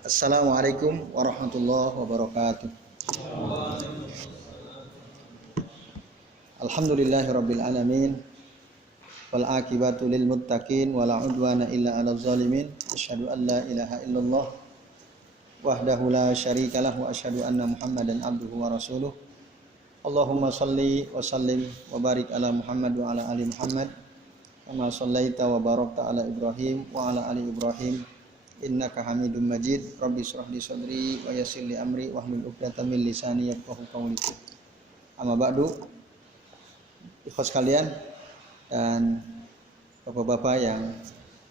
Assalamualaikum warahmatullahi wabarakatuh. Alhamdulillahirabbil alamin wal aqibatu lil muttaqin wala udwana illa 'alal zalimin. Asyhadu an la ilaha illallah wahdahu la syarikalah wa asyhadu anna Muhammadan abduhu wa rasuluh. Allahumma shalli wa sallim wa barik ala Muhammad wa ala ali Muhammad kama shallaita wa barakta ala Ibrahim wa ala ali Ibrahim innaka Hamidum Majid. Rabbi shrah li sadri wa yassir li amri wahlul 'uqdatam min lisani yafqahu qawli. Amma ba'du. Ikhwas sekalian dan bapak-bapak yang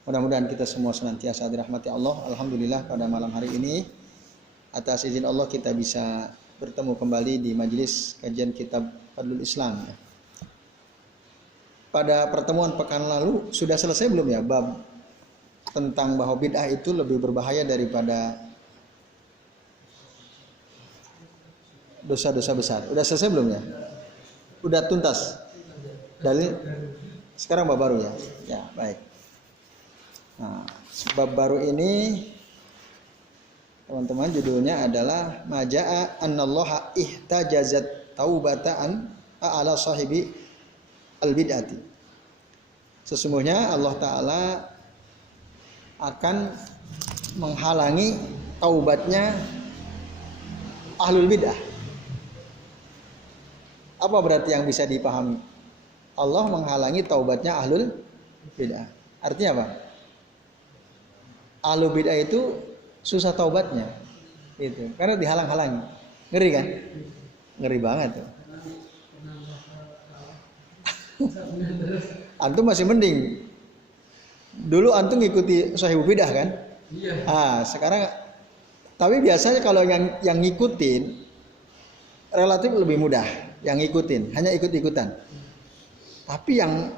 mudah-mudahan kita semua senantiasa dirahmati Allah. Alhamdulillah pada malam hari ini atas izin Allah kita bisa bertemu kembali di majelis kajian kitab Fadlul Islam. Pada pertemuan pekan lalu sudah selesai belum ya bab tentang bahwa bid'ah itu lebih berbahaya daripada dosa-dosa besar. Udah selesai belum ya? Udah tuntas? Dalil? Sekarang bab baru ya? Ya, baik. Nah, bab baru ini teman-teman judulnya adalah Maja'a annallaha ihtajazat taubatan ala sahibi al-bid'ati. Sesungguhnya Allah Ta'ala akan menghalangi taubatnya ahlul bid'ah. Apa berarti yang bisa dipahami? Allah menghalangi taubatnya ahlul bid'ah. Artinya apa? Ahlul bid'ah itu susah taubatnya. Itu karena dihalang-halangi. Ngeri kan? Ngeri banget tuh. Antum masih mending. Dulu antum ngikuti sahibu bidah kan? Iya. Sekarang tapi biasanya kalau yang ngikutin relatif lebih mudah, yang ngikutin hanya ikut-ikutan. Tapi yang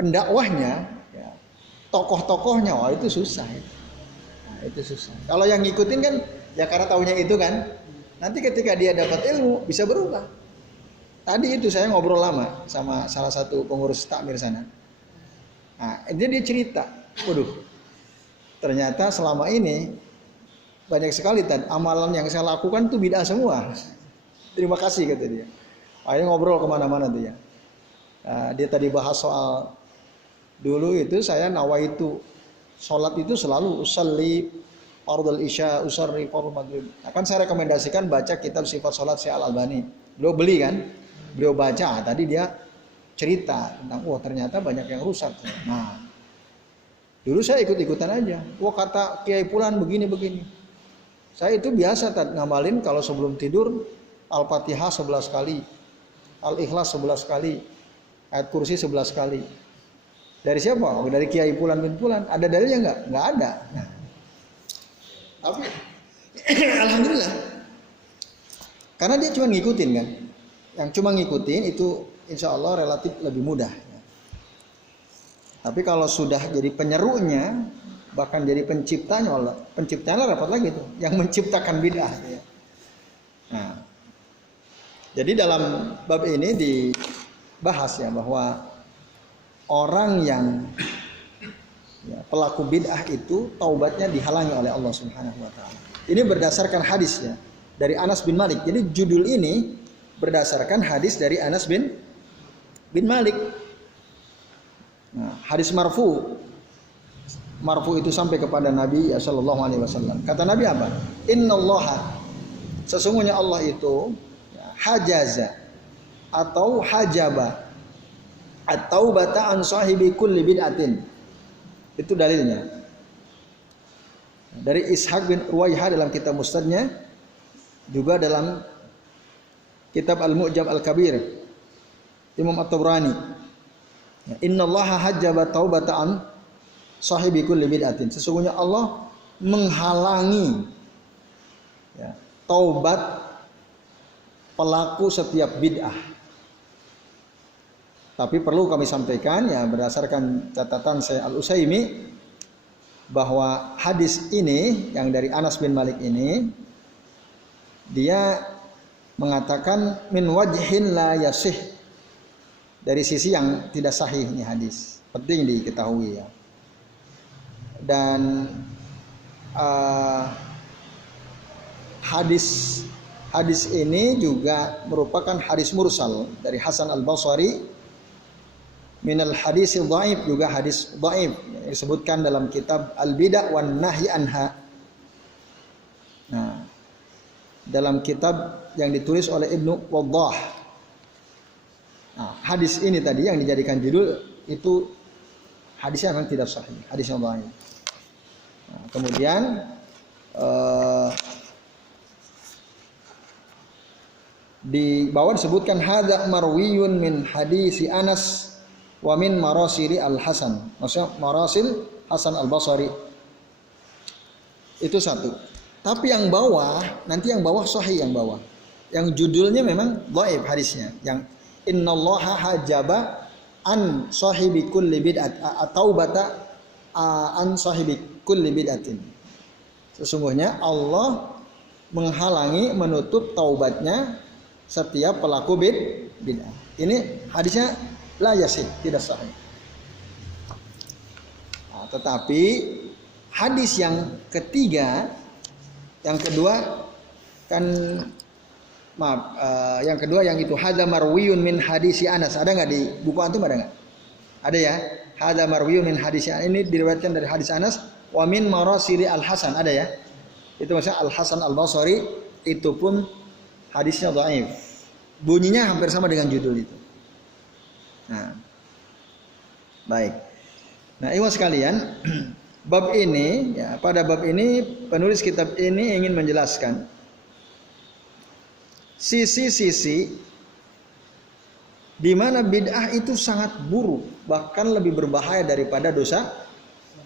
pendakwahnya, ya, tokoh-tokohnya, itu susah. Nah, itu susah. Kalau yang ngikutin kan, ya karena taunya itu kan. Nanti ketika dia dapat ilmu bisa berubah. Tadi itu saya ngobrol lama sama salah satu pengurus takmir sana. Nah, dia cerita, waduh, ternyata selama ini banyak sekali amalan yang saya lakukan tuh bid'ah semua. Terima kasih kata dia. Akhirnya ngobrol kemana-mana tuh ya. Dia tadi bahas soal dulu itu saya nawaitu sholat itu selalu usalli fardhu isya, usalli fardhu maghrib. Akan saya rekomendasikan baca kitab Sifat Sholat Syekh Al-Albani. Beliau beli kan, beliau baca. Tadi dia cerita tentang ternyata banyak yang rusak. Nah, dulu saya ikut-ikutan aja. Kata Kiai Fulan begini-begini. Saya itu biasa ngamalin kalau sebelum tidur Al-Fatihah 11 kali, Al-Ikhlas 11 kali, Ayat Kursi 11 kali. Dari siapa? Dari Kiai Fulan bin Fulan. Ada dalilnya enggak? Enggak ada. Nah, tapi alhamdulillah. Karena dia cuma ngikutin kan. Yang cuma ngikutin itu insya Allah relatif lebih mudah. Tapi kalau sudah jadi penyerunya, bahkan jadi penciptanya repot lagi tuh, yang menciptakan bid'ah. Nah, jadi dalam bab ini dibahas ya bahwa orang yang pelaku bid'ah itu taubatnya dihalangi oleh Allah Subhanahu Wa Taala. Ini berdasarkan hadis ya dari Anas bin Malik. Jadi judul ini berdasarkan hadis dari Anas bin Malik. Nah, hadis marfu itu sampai kepada Nabi sallallahu alaihi wasallam. Kata Nabi apa? Innallaha, sesungguhnya Allah itu hajaza atau hajaba at-taubata an sahibi kulli bid'atin. Itu dalilnya. Dari Ishaq bin Ruwayha dalam kitab Mustadnya, juga dalam kitab Al-Mu'jam Al-Kabir Imam At-Tabrani. Innallaha hajjaba taubatan sahibi kulli bid'atin. Sesungguhnya Allah menghalangi taubat pelaku setiap bid'ah. Tapi perlu kami sampaikan ya berdasarkan catatan saya Al-Utsaimin bahwa hadis ini yang dari Anas bin Malik ini dia mengatakan min wajhin la yasih, dari sisi yang tidak sahih ini hadis. Penting diketahui ya. Dan hadis ini juga merupakan hadis mursal dari Hasan Al-Basri. Minal hadis dhaif, juga hadis dhaif disebutkan dalam kitab Al-Bid'ah wan Nahyi anha. Nah, dalam kitab yang ditulis oleh Ibnu Waddah. Nah, hadis ini tadi yang dijadikan judul itu hadisnya memang tidak sahih, hadis yang dhaif. Nah, kemudian di bawah disebutkan hadza marwiyun min hadisi Anas wa min marasili Al-Hasan. Maksudnya marasil Hasan Al-Basri. Itu satu. Tapi yang bawah, nanti yang bawah sahih yang bawah. Yang judulnya memang dhaif hadisnya. Yang innallaha hajaba an sahibi kulli bid'at atau bata an sahibi kulli bid'atin. Sesungguhnya Allah menghalangi, menutup taubatnya setiap pelaku bid'ah. Ini hadisnya la yasih, tidak sahih. Nah, tetapi hadis yang ketiga, yang kedua kan yang kedua yang itu hadza marwiyun min hadisi Anas. Ada nggak di buku antum, ada nggak? Ada ya. Hadza marwiyun min hadisi Anas, ini diriwayatkan dari hadis Anas. Wa min marasili Al-Hasan, ada ya. Itu maksudnya Al-Hasan Al-Basri, itu pun hadisnya dhaif. Bunyinya hampir sama dengan judul itu. Nah, baik. Nah, ikhwan sekalian, bab ini, ya, pada bab ini penulis kitab ini ingin menjelaskan sisi-sisi di mana bid'ah itu sangat buruk, bahkan lebih berbahaya daripada dosa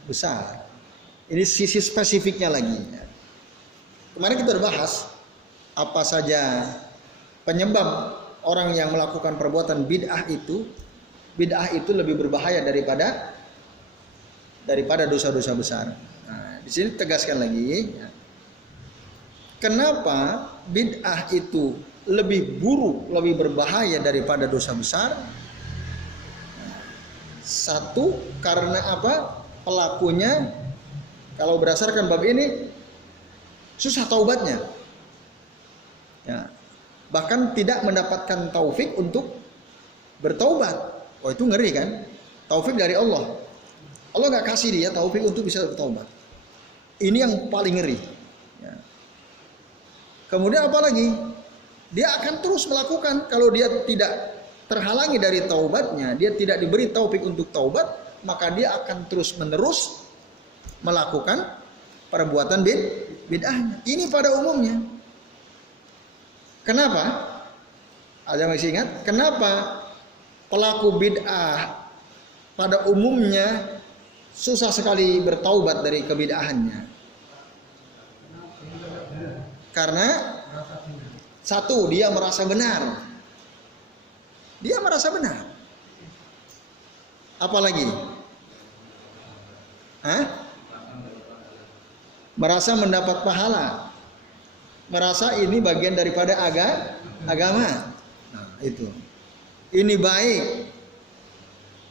besar. Ini sisi spesifiknya lagi. Kemarin kita sudah bahas apa saja penyebab orang yang melakukan perbuatan bid'ah itu lebih berbahaya daripada dosa-dosa besar. Nah, di sini tegaskan lagi, ya. Kenapa bid'ah itu lebih buruk, lebih berbahaya daripada dosa besar? Satu, karena apa? Pelakunya, kalau berdasarkan bab ini, susah taubatnya. Ya. Bahkan tidak mendapatkan taufik untuk bertaubat. Oh, itu ngeri kan? Taufik dari Allah. Allah nggak kasih dia taufik untuk bisa bertaubat. Ini yang paling ngeri. Ya. Kemudian apa lagi? Dia akan terus melakukan, kalau dia tidak terhalangi dari taubatnya, dia tidak diberi taufik untuk taubat, maka dia akan terus menerus melakukan perbuatan bid'ahnya. Ini pada umumnya. Kenapa? Ada yang masih ingat? Kenapa pelaku bid'ah pada umumnya susah sekali bertaubat dari kebid'ahannya? Karena satu, dia merasa benar. Dia merasa benar. Apalagi? Merasa mendapat pahala. Merasa ini bagian daripada agama. Nah, itu. Ini baik.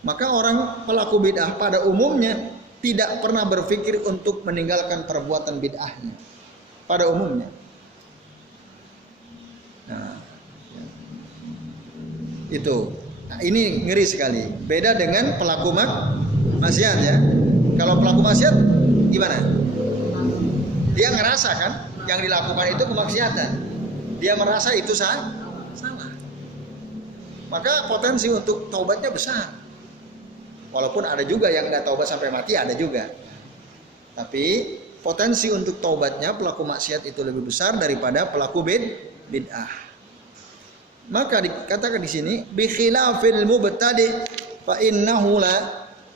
Maka orang pelaku bid'ah pada umumnya tidak pernah berpikir untuk meninggalkan perbuatan bid'ahnya. Pada umumnya. Nah, itu. Nah, ini ngeri sekali. Beda dengan pelaku maksiat ya. Kalau pelaku maksiat gimana? Dia ngerasa kan yang dilakukan itu kemaksiatan. Dia merasa itu salah. Maka potensi untuk taubatnya besar. Walaupun ada juga yang nggak taubat sampai mati, ada juga. Tapi potensi untuk taubatnya pelaku maksiat itu lebih besar daripada pelaku bid'ah. Maka dikatakan di sini bi khilafil mubtadi fa innahu la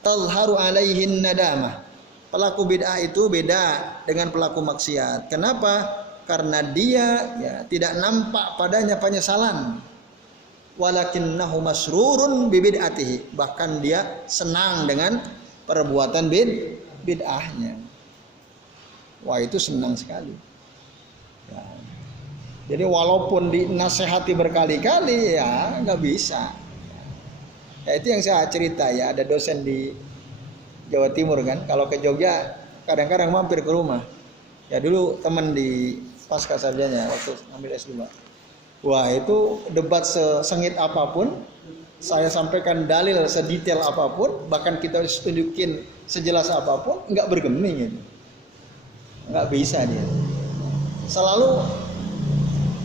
tazharu alaihin nadamah. Pelaku bid'ah itu beda dengan pelaku maksiat. Kenapa? Karena dia ya tidak nampak padanya penyesalan. Walakinnahu masrurun bi bid'atihi. Bahkan dia senang dengan perbuatan bid'ahnya. Wah, itu senang sekali. Ya. Jadi walaupun dinasehati berkali-kali ya nggak bisa. Ya, itu yang saya cerita ya, ada dosen di Jawa Timur kan, kalau ke Jogja kadang-kadang mampir ke rumah. Ya dulu teman di pasca sarjana waktu ngambil S2. Wah, itu debat sesengit apapun, saya sampaikan dalil sedetail apapun, bahkan kita tunjukin sejelas apapun, nggak bergeming itu. Nggak bisa dia. Selalu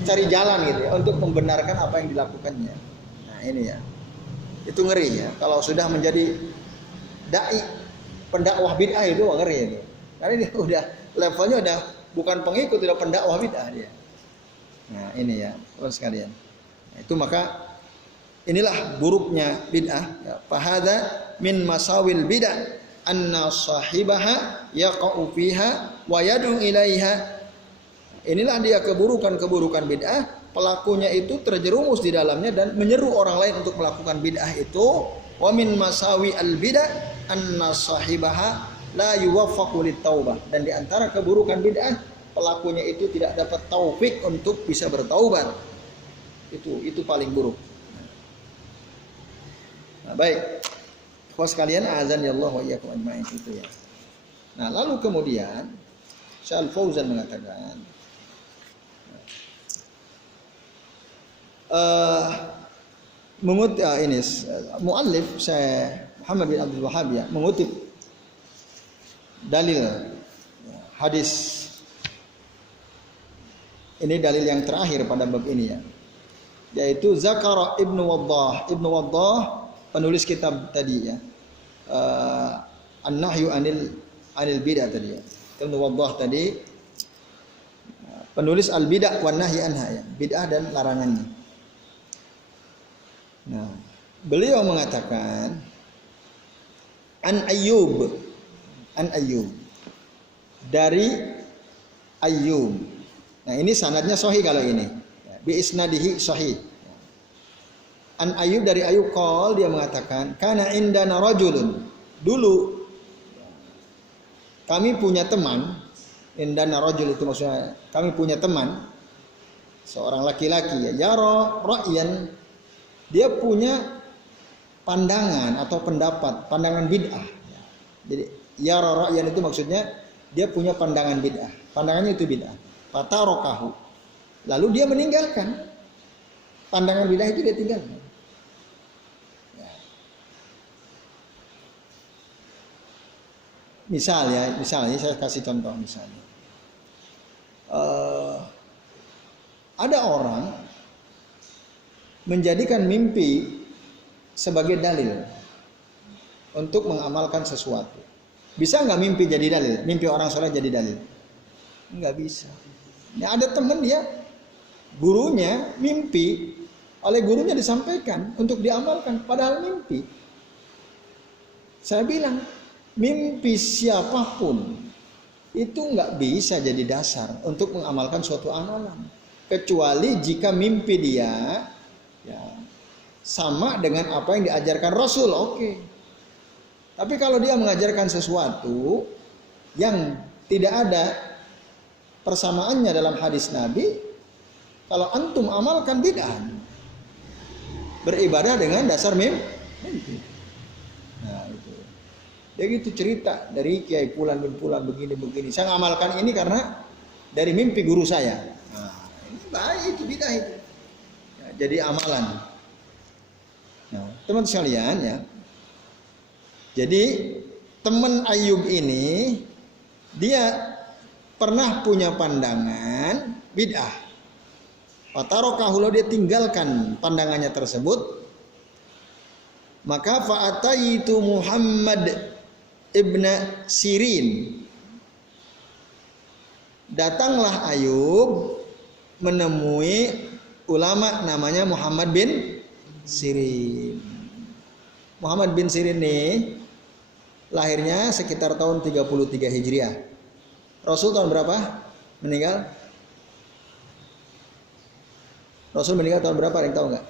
cari jalan gitu ya untuk membenarkan apa yang dilakukannya. Nah, ini ya. Itu ngeri ya. Kalau sudah menjadi dai pendakwah bid'ah itu ngeri ini. Karena dia udah levelnya udah bukan pengikut, udah pendakwah bid'ah dia. Nah, ini ya, teman sekalian. Nah, itu maka inilah buruknya bid'ah. Ya, fahadha min masawil bid'ah anna sahibaha yaqa'u fiha wa yad'u ilaiha. Inilah dia keburukan-keburukan bid'ah, pelakunya itu terjerumus di dalamnya dan menyeru orang lain untuk melakukan bid'ah itu. Wa min masawi al bid'ah anna sahibaha la yuwaffaqu lit taubah. Dan di antara keburukan bid'ah, pelakunya itu tidak dapat taufik untuk bisa bertaubat. Itu paling buruk. Nah, baik. Kawan sekalian, azan ya Allah wa iyyakum ajma'in itu ya. Nah, lalu kemudian Syekh Fauzan mengatakan ini muallif saya Muhammad bin Abdul Wahhab ya mengutip dalil hadis ini, dalil yang terakhir pada bab ini ya, yaitu Zakara Ibnu Waddah penulis kitab tadi ya, An-Nahyu anil Bidah tadi ya, Ibnu Waddah tadi penulis Al-Bidah wan Nahyi anha ya, bid'ah dan larangannya. Nah, beliau mengatakan An Ayyub dari Ayyub. Nah, ini sanadnya sahih kalau ini. Bi isnadihi sahih. An Ayyub dari Ayyub qol, dia mengatakan kana indana rajulun. Dulu kami punya teman, indana rajul itu maksudnya kami punya teman seorang laki-laki ya, yara ra'yan, dia punya pandangan atau pendapat, pandangan bid'ah. Jadi yara ra'yan itu maksudnya dia punya pandangan bid'ah. Pandangannya itu bid'ah. Fatarokahu. Lalu dia meninggalkan pandangan bid'ah itu, dia tinggalkan. Ya. Misalnya saya kasih contoh misalnya. Ada orang menjadikan mimpi sebagai dalil untuk mengamalkan sesuatu. Bisa nggak mimpi jadi dalil? Mimpi orang soleh jadi dalil? Nggak bisa. Nah, ada teman dia, gurunya mimpi, oleh gurunya disampaikan untuk diamalkan, padahal mimpi. Saya bilang, mimpi siapapun itu nggak bisa jadi dasar untuk mengamalkan suatu amalan, kecuali jika mimpi dia ya, sama dengan apa yang diajarkan Rasul, oke. Tapi kalau dia mengajarkan sesuatu yang tidak ada persamaannya dalam hadis Nabi, kalau antum amalkan bid'ah, beribadah dengan dasar mimpi. Nah, itu. Dia gitu cerita dari Kiai Fulan bin Fulan begini. Saya ngamalkan ini karena dari mimpi guru saya. Nah, ini baik, itu bid'ah itu. Ya, jadi amalan. Nah, teman sekalian ya. Jadi teman Ayyub ini dia pernah punya pandangan bid'ah. Fatarokahu, dia tinggalkan pandangannya tersebut. Maka fa'ataitu Muhammad ibn Sirin. Datanglah Ayyub menemui ulama namanya Muhammad bin Sirin. Muhammad bin Sirin ini lahirnya sekitar tahun 33 Hijriah. Rasul tahun berapa meninggal? Rasul meninggal tahun berapa? Ada yang tahu nggak?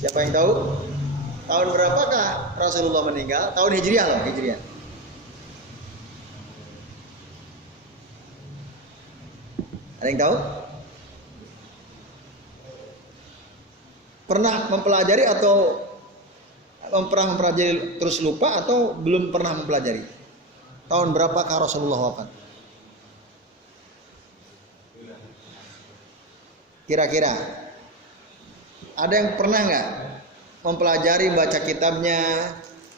Siapa yang tahu? Tahun berapakah Rasulullah meninggal? Tahun Hijriah loh, Hijriah. Ada yang tahu? Pernah mempelajari atau pernah mempelajari terus lupa atau belum pernah mempelajari? Tahun berapakah Rasulullah wafat? Kira-kira ada yang pernah nggak mempelajari baca kitabnya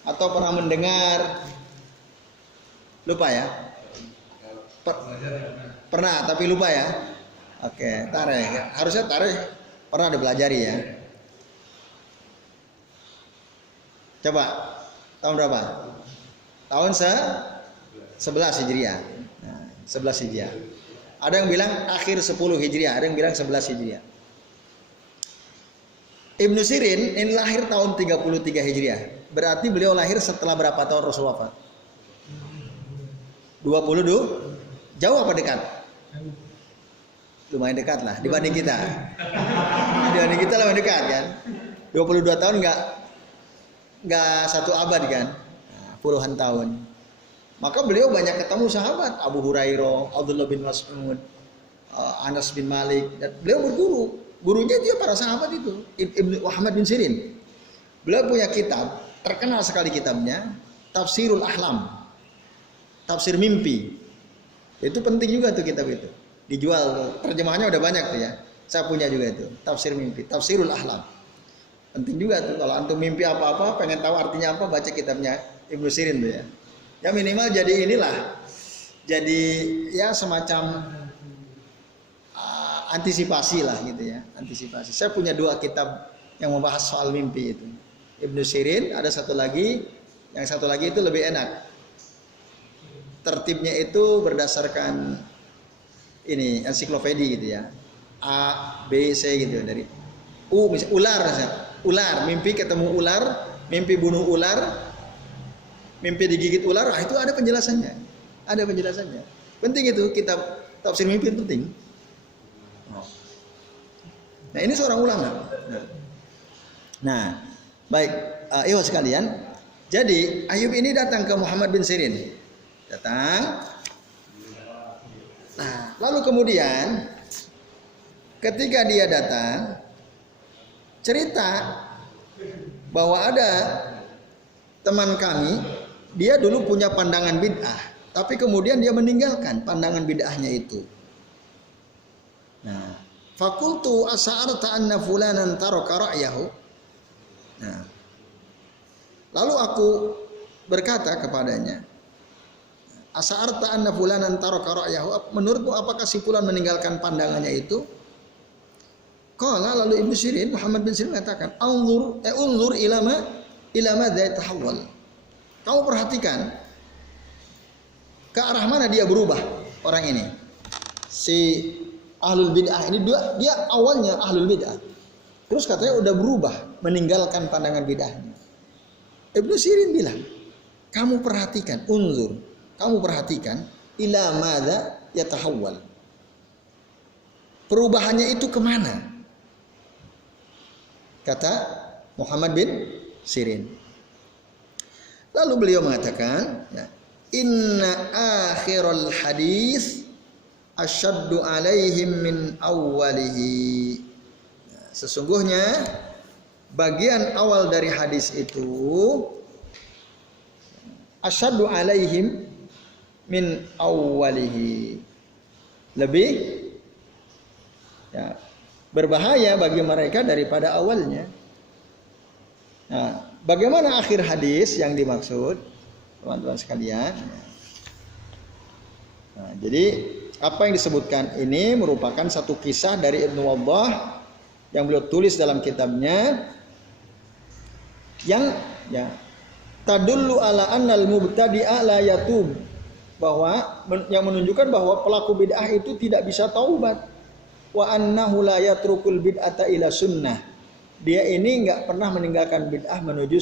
atau pernah mendengar? Lupa ya? Pernah tapi lupa ya? Oke, tarikh. Harusnya tarikh pernah dipelajari ya. Coba tahun berapa? Tahun 11 Hijriah. Nah, 11 Hijriah. Ada yang bilang akhir 10 Hijriah, ada yang bilang 11 Hijriah. Ibnu Sirin ini lahir tahun 33 Hijriah. Berarti beliau lahir setelah berapa tahun Rasul wafat? 20 jauh apa dekat? Lumayan dekat lah dibanding kita. Dibanding kita lebih dekat kan? 22 tahun enggak satu abad kan? Nah, puluhan tahun. Maka beliau banyak ketemu sahabat, Abu Hurairah, Abdullah bin Mas'ud, Anas bin Malik, dan beliau berguru. Gurunya dia para sahabat itu, Ibnu Muhammad bin Sirin. Beliau punya kitab, terkenal sekali kitabnya, Tafsirul Ahlam. Tafsir mimpi. Itu penting juga tuh kitab itu. Dijual tuh. Terjemahannya udah banyak tuh ya. Saya punya juga itu, Tafsir mimpi, Tafsirul Ahlam. Penting juga tuh kalau antum mimpi apa-apa, pengen tahu artinya apa, baca kitabnya Ibnu Sirin tuh ya. Ya minimal jadi inilah, jadi ya semacam antisipasi lah gitu ya, antisipasi. Saya punya 2 kitab yang membahas soal mimpi itu. Ibnu Sirin, ada satu lagi, yang satu lagi itu lebih enak. Tertibnya itu berdasarkan ini ensiklopedia gitu ya, A, B, C gitu dari U, misalnya ular, mimpi ketemu ular, mimpi bunuh ular. Mimpi digigit ular, itu ada penjelasannya. Ada penjelasannya. Penting itu, kitab tafsir mimpi itu penting. Nah, ini seorang ulama. Nah, baik, ikhwan sekalian. Jadi, Ayub ini datang ke Muhammad bin Sirin. Datang. Nah, lalu kemudian ketika dia datang, cerita bahwa ada teman kami, dia dulu punya pandangan bid'ah, tapi kemudian dia meninggalkan pandangan bid'ahnya itu. Nah, fakultu asa'arta anna fulanan taraka ra'yahu. Nah, lalu aku berkata kepadanya, asa'arta anna fulanan taraka ra'yahu, menurutmu apakah si fulan meninggalkan pandangannya itu? Qala, lalu Ibnu Sirin, Muhammad bin Sirin mengatakan, unzur ilama dzatahawwal. Kamu perhatikan ke arah mana dia berubah orang ini. Si ahlul bid'ah ini dia awalnya ahlul bid'ah. Terus katanya udah berubah, meninggalkan pandangan bid'ahnya. Ibnu Sirin bilang, kamu perhatikan, unzur, kamu perhatikan ila madza yatahawwal. Perubahannya itu kemana? Kata Muhammad bin Sirin. Lalu beliau mengatakan, inna akhiral hadis asyaddu alaihim min awwalihi. Sesungguhnya bagian awal dari hadis itu asyaddu alaihim min awwalihi. Lebih ya, berbahaya bagi mereka daripada awalnya. Nah, bagaimana akhir hadis yang dimaksud, teman-teman sekalian? Nah, jadi apa yang disebutkan ini merupakan satu kisah dari Ibnu Wadah yang beliau tulis dalam kitabnya, yang ya tadullu ala annal mubtadi'a la yatub, bahwa yang menunjukkan bahwa pelaku bid'ah itu tidak bisa taubat, wa annahu la yatrukul bid'ata ila sunnah. Dia ini nggak pernah meninggalkan bid'ah menuju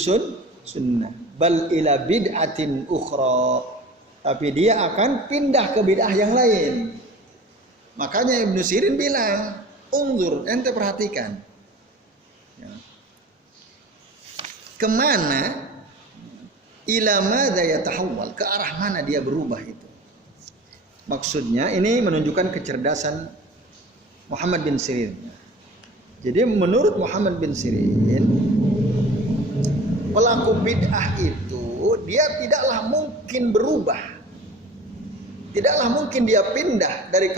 sunnah, bal ila bid'atin ukhra, tapi dia akan pindah ke bid'ah yang lain. Makanya Ibnu Sirin bilang, unzur, ente perhatikan ya, kemana, ila madza yatahawwal, ke arah mana dia berubah itu. Maksudnya ini menunjukkan kecerdasan Muhammad bin Sirin. Jadi menurut Muhammad bin Sirin, pelaku bid'ah itu dia tidaklah mungkin berubah tidaklah mungkin dia pindah dari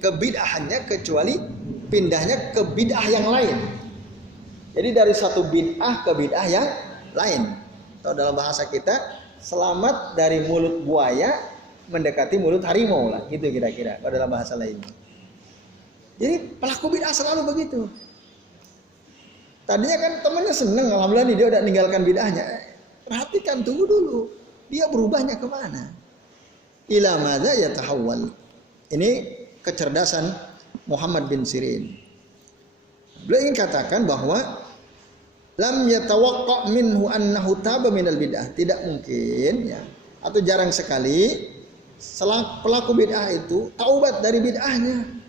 kebid'ahannya kecuali pindahnya ke bid'ah yang lain. Jadi dari satu bid'ah ke bid'ah yang lain. Atau dalam bahasa kita, selamat dari mulut buaya mendekati mulut harimau lah, gitu kira-kira kalau dalam bahasa lain. Jadi pelaku bid'ah selalu begitu. Tadinya kan temannya seneng, alhamdulillah nih dia udah meninggalkan bid'ahnya. Perhatikan, tunggu dulu, dia berubahnya kemana? Ila madza yatahawwal. Ini kecerdasan Muhammad bin Sirin. Beliau ingin katakan bahwa lam yatawaqqa minhu annahu taba minal bid'ah. Tidak mungkin ya, atau jarang sekali pelaku bid'ah itu taubat dari bid'ahnya.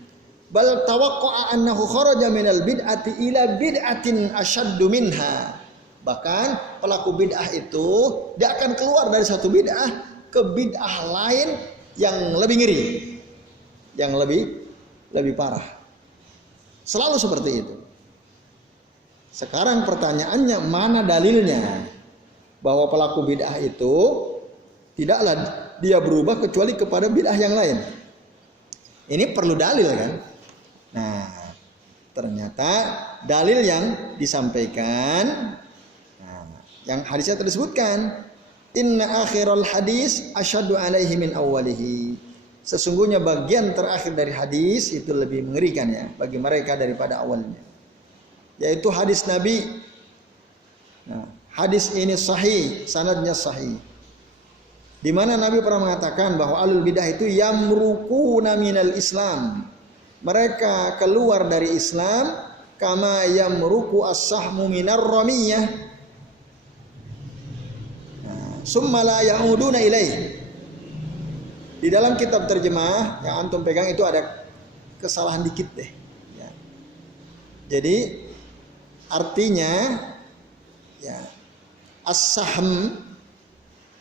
Bal tawaqqa'a annahu kharaja minal bid'ati ila bid'atin asyaddu minha. Bahkan pelaku bid'ah itu dia akan keluar dari satu bid'ah ke bid'ah lain yang lebih ngeri, yang lebih parah. Selalu seperti itu. Sekarang pertanyaannya, mana dalilnya bahwa pelaku bid'ah itu tidaklah dia berubah kecuali kepada bid'ah yang lain? Ini perlu dalil kan? Nah, ternyata dalil yang disampaikan, yang hadisnya tersebutkan, inna akhiral hadis asyaddu alaihi min awwalihi. Sesungguhnya bagian terakhir dari hadis itu lebih mengerikan ya bagi mereka daripada awalnya, yaitu hadis Nabi. Nah, hadis ini sahih, sanadnya sahih, di mana Nabi pernah mengatakan bahwa ahlul bidah itu yamruquna minal Islam. Mereka keluar dari Islam kama yamruqu as-sahmu minar ramiyah. Summa la ya'uduna ilaih. Di dalam kitab terjemah yang antum pegang itu ada kesalahan dikit deh. Ya. Jadi artinya ya as-sahm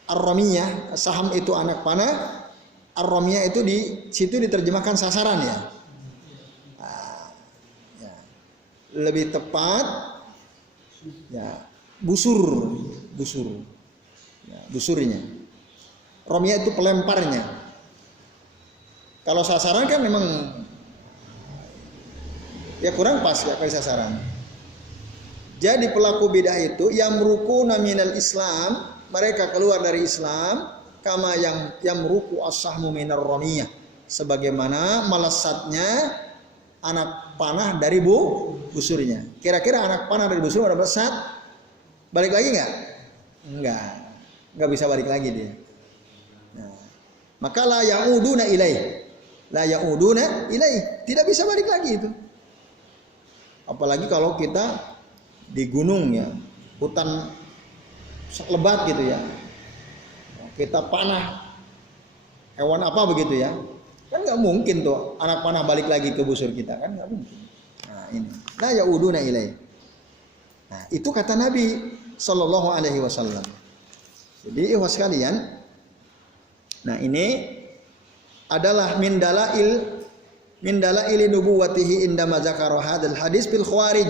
ar-ramiyah, as-sahm itu anak panah, ar-ramiyah itu di situ diterjemahkan sasaran ya. Ya. Lebih tepat ya busur. Ya, busurnya. Ramiyah itu pelemparnya. Kalau sasaran kan memang ya kurang pas ya kali sasaran. Jadi pelaku bidah itu yamruquna minal Islam, mereka keluar dari Islam kama yang yamruqu as-sahmu minar ramiyah, sebagaimana melesatnya anak panah dari busurnya. Kira-kira anak panah dari busur udah melesat, balik lagi enggak? Enggak bisa balik lagi dia. Nah, maka la ya'uduna ilaih. La ya'uduna ilaih, tidak bisa balik lagi itu. Apalagi kalau kita di gunung ya, hutan lebat gitu ya. Kita panah hewan apa begitu ya. Kan enggak mungkin tuh anak panah balik lagi ke busur kita, kan enggak mungkin. Nah, ini. La ya'uduna ilaih. Nah, itu kata Nabi sallallahu alaihi wasallam. Jadi ikhwas sekalian, nah ini adalah min dalail nubuwatihi indama zakara hadzal hadis bil khawarij.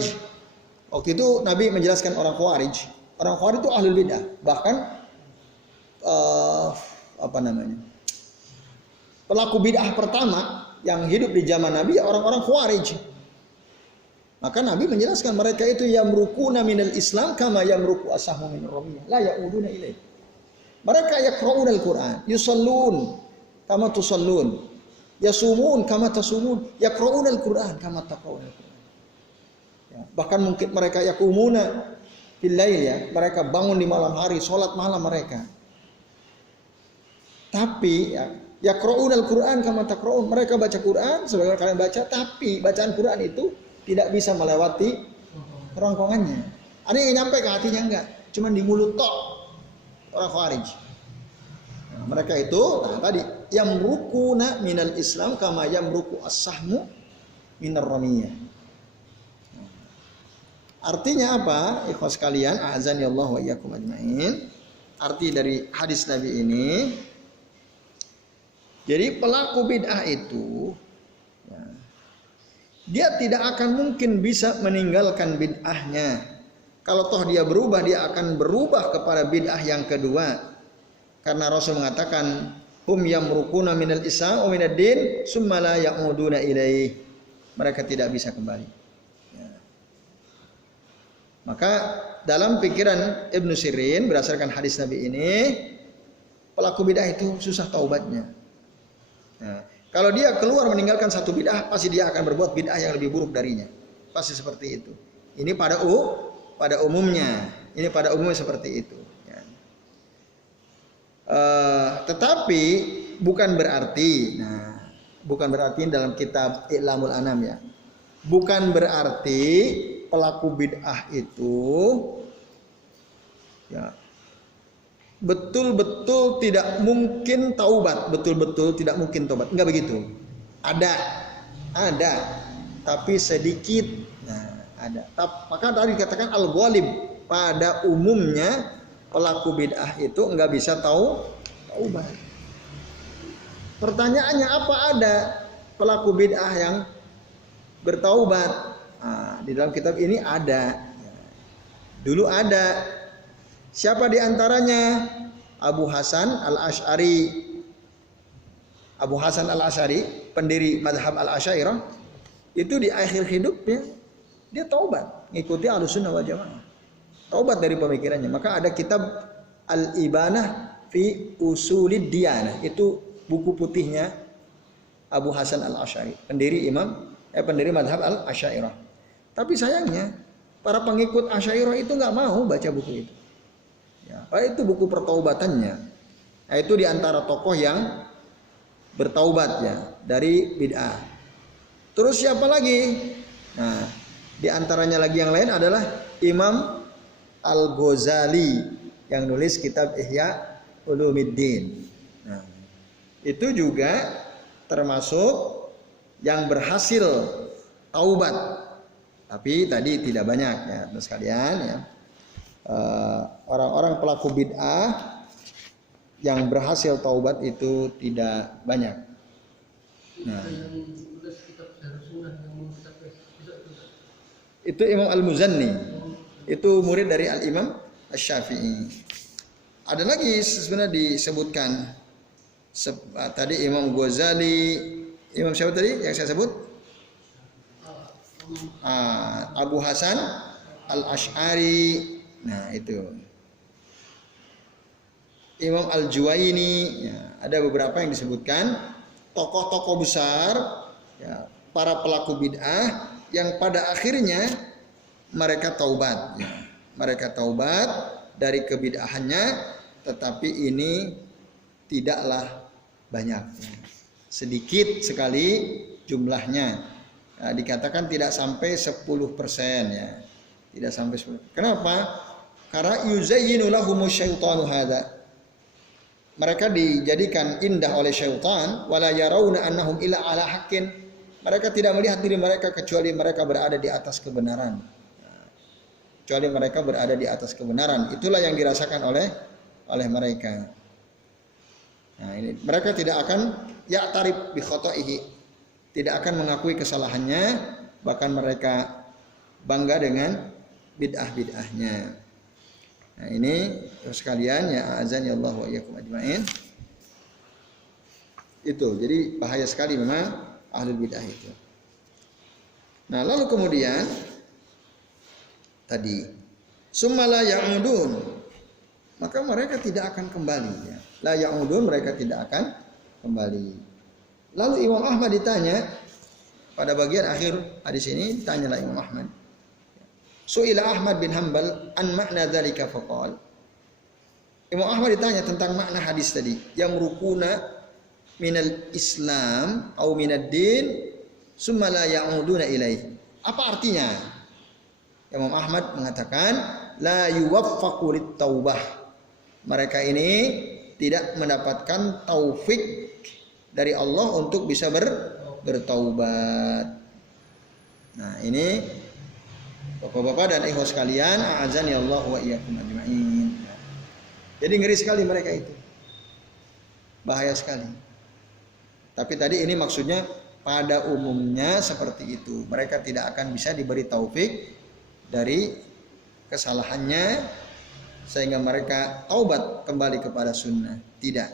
Waktu itu Nabi menjelaskan orang khawarij. Orang khawarij itu ahlul bidah, bahkan pelaku bidah pertama yang hidup di zaman Nabi ya orang-orang khawarij. Maka Nabi menjelaskan mereka itu yamruquna minal Islam kama yamruqu as-sahmu minar ramiyah, la ya'uduna ilaih. Mereka yaqra'unal Qur'an, yusallun kama tusallun, yasumun kama tasumun, yaqra'unal Qur'an kama taqra'unal Qur'an. Ya, bahkan mungkin mereka yaqumuna bil lail ya, mereka bangun di malam hari, salat malam mereka. Tapi ya yaqra'unal Qur'an kama taqra'un, mereka baca Quran sebagaimana kalian baca, tapi bacaan Quran itu tidak bisa melewati kerongkongannya. Ada yang nyampe ke hatinya enggak, cuma di mulut tok. Orang khawarij. Nah, mereka itu tadi yamruquna minal Islam kama yamruqu as-sahmu minar ramiyah. Nah, artinya apa? Ikhwas sekalian, a'azani Allah wa iyyakum ajmain. Arti dari hadis Nabi ini, jadi pelaku bid'ah itu ya, dia tidak akan mungkin bisa meninggalkan bid'ahnya. Kalau toh dia berubah, dia akan berubah kepada bid'ah yang kedua. Karena Rasul mengatakan hum yamrukuna minal Islam wa minad din summa la ya'uduna ilaih. Mereka tidak bisa kembali. Ya. Maka dalam pikiran Ibnu Sirin berdasarkan hadis Nabi ini, pelaku bid'ah itu susah taubatnya. Nah, kalau dia keluar meninggalkan satu bid'ah, pasti dia akan berbuat bid'ah yang lebih buruk darinya. Pasti seperti itu. Ini pada umumnya. Ini pada umumnya seperti itu. Ya. Tetapi bukan berarti, bukan berarti dalam kitab I'lamul Anam ya. Bukan berarti pelaku bid'ah itu ya betul-betul tidak mungkin taubat, betul-betul tidak mungkin taubat. Enggak begitu. Ada, tapi sedikit. Nah, ada. Maka tadi dikatakan al-ghalib, pada umumnya pelaku bid'ah itu enggak bisa taubat. Pertanyaannya, apa ada pelaku bid'ah yang bertaubat? Nah, di dalam kitab ini ada. Dulu ada. Siapa di antaranya? Abu Hasan Al-Asy'ari. Abu Hasan Al-Asy'ari, pendiri mazhab Al-Asy'ariyah, itu di akhir hidupnya dia taubat, ngikuti Ahlussunnah wal Jamaah. Taubat dari pemikirannya. Maka ada kitab Al-Ibanah fi Usulid Diyanah. Itu buku putihnya Abu Hasan Al-Asy'ari, pendiri mazhab Al-Asy'ariyah. Tapi sayangnya para pengikut Asy'ariyah itu nggak mau baca buku itu. Ya, itu buku pertaubatannya. Nah, itu diantara tokoh yang bertaubat ya dari bid'ah. Terus siapa lagi? Nah, diantaranya lagi yang lain adalah Imam Al-Ghazali yang nulis kitab Ihya Ulumuddin. Nah, itu juga termasuk yang berhasil taubat. Tapi tadi tidak banyak ya, teman sekalian ya. Orang-orang pelaku bid'ah yang berhasil taubat itu tidak banyak. Nah, itu Imam Al-Muzanni, itu murid dari Al-Imam Asy-Syafi'i. Ada lagi sebenarnya disebutkan tadi Imam Ghazali, Imam siapa tadi yang saya sebut? Abu Hasan Al-Asy'ari. Nah, itu Imam Al-Juwaini ya, ada beberapa yang disebutkan tokoh-tokoh besar ya, para pelaku bid'ah yang pada akhirnya mereka taubat ya. Mereka taubat dari kebid'ahannya, tetapi ini tidaklah banyak ya. Sedikit sekali jumlahnya. Nah, dikatakan tidak sampai 10% ya. Tidak sampai 10%. Kenapa? Karena yuzayyinu lahumus syaitanu hadza. Mereka dijadikan indah oleh syaitan, wala yarawna annahum illa ala haqqin. Mereka tidak melihat diri mereka kecuali mereka berada di atas kebenaran. Kecuali mereka berada di atas kebenaran. Itulah yang dirasakan oleh mereka. Nah, ini mereka tidak akan ya'tarif bi khoto'ihi. Tidak akan mengakui kesalahannya, bahkan mereka bangga dengan bid'ah-bid'ahnya. Nah, ini sekalian ya, azan ya Allah wa iyyakum ajmain. Itu, jadi bahaya sekali memang ahlul bid'ah itu. Nah, lalu kemudian tadi summa la ya'udun, maka mereka tidak akan kembali ya. La ya'udun, mereka tidak akan kembali. Lalu Imam Ahmad ditanya pada bagian akhir hadis ini, tanyalah Imam Ahmad. Su'ila Ahmad bin Hanbal an makna dzalika faqal. Imam Ahmad ditanya tentang makna hadis tadi, yang rukuna minal Islam atau minad din summa la ya'uduna ilaih. Apa artinya? Imam Ahmad mengatakan la yuwaffaqu lit taubah. Mereka ini tidak mendapatkan taufik dari Allah untuk bisa bertaubat. Nah, ini Bapak-bapak dan ikhwas sekalian, a'azani Allah wa iyyakum ajmain. Jadi ngeri sekali mereka itu. Bahaya sekali. Tapi tadi ini maksudnya pada umumnya seperti itu. Mereka tidak akan bisa diberi taufik dari kesalahannya sehingga mereka taubat kembali kepada sunnah. Tidak.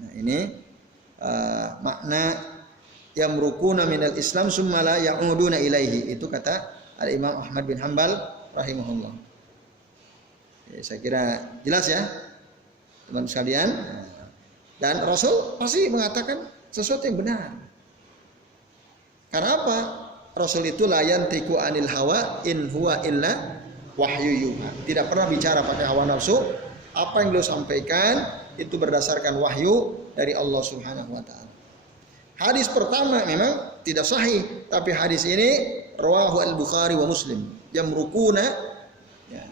Nah, ini makna yamrukuna minal Islam summa la ya'uduna ilaihi. Itu kata Al-Imam Ahmad bin Hanbal rahimahullah. Ya, saya kira jelas ya, teman sekalian. Dan Rasul pasti mengatakan sesuatu yang benar. Karena apa? Rasul itu la yantiqu anil hawa in huwa illa wahyu yuha. Tidak pernah bicara pakai hawa nafsu. Apa yang beliau sampaikan itu berdasarkan wahyu dari Allah Subhanahu wa taala. Hadis pertama memang tidak sahih, tapi hadis ini rawahu al-Bukhari wa Muslim. Yamrukuna ya,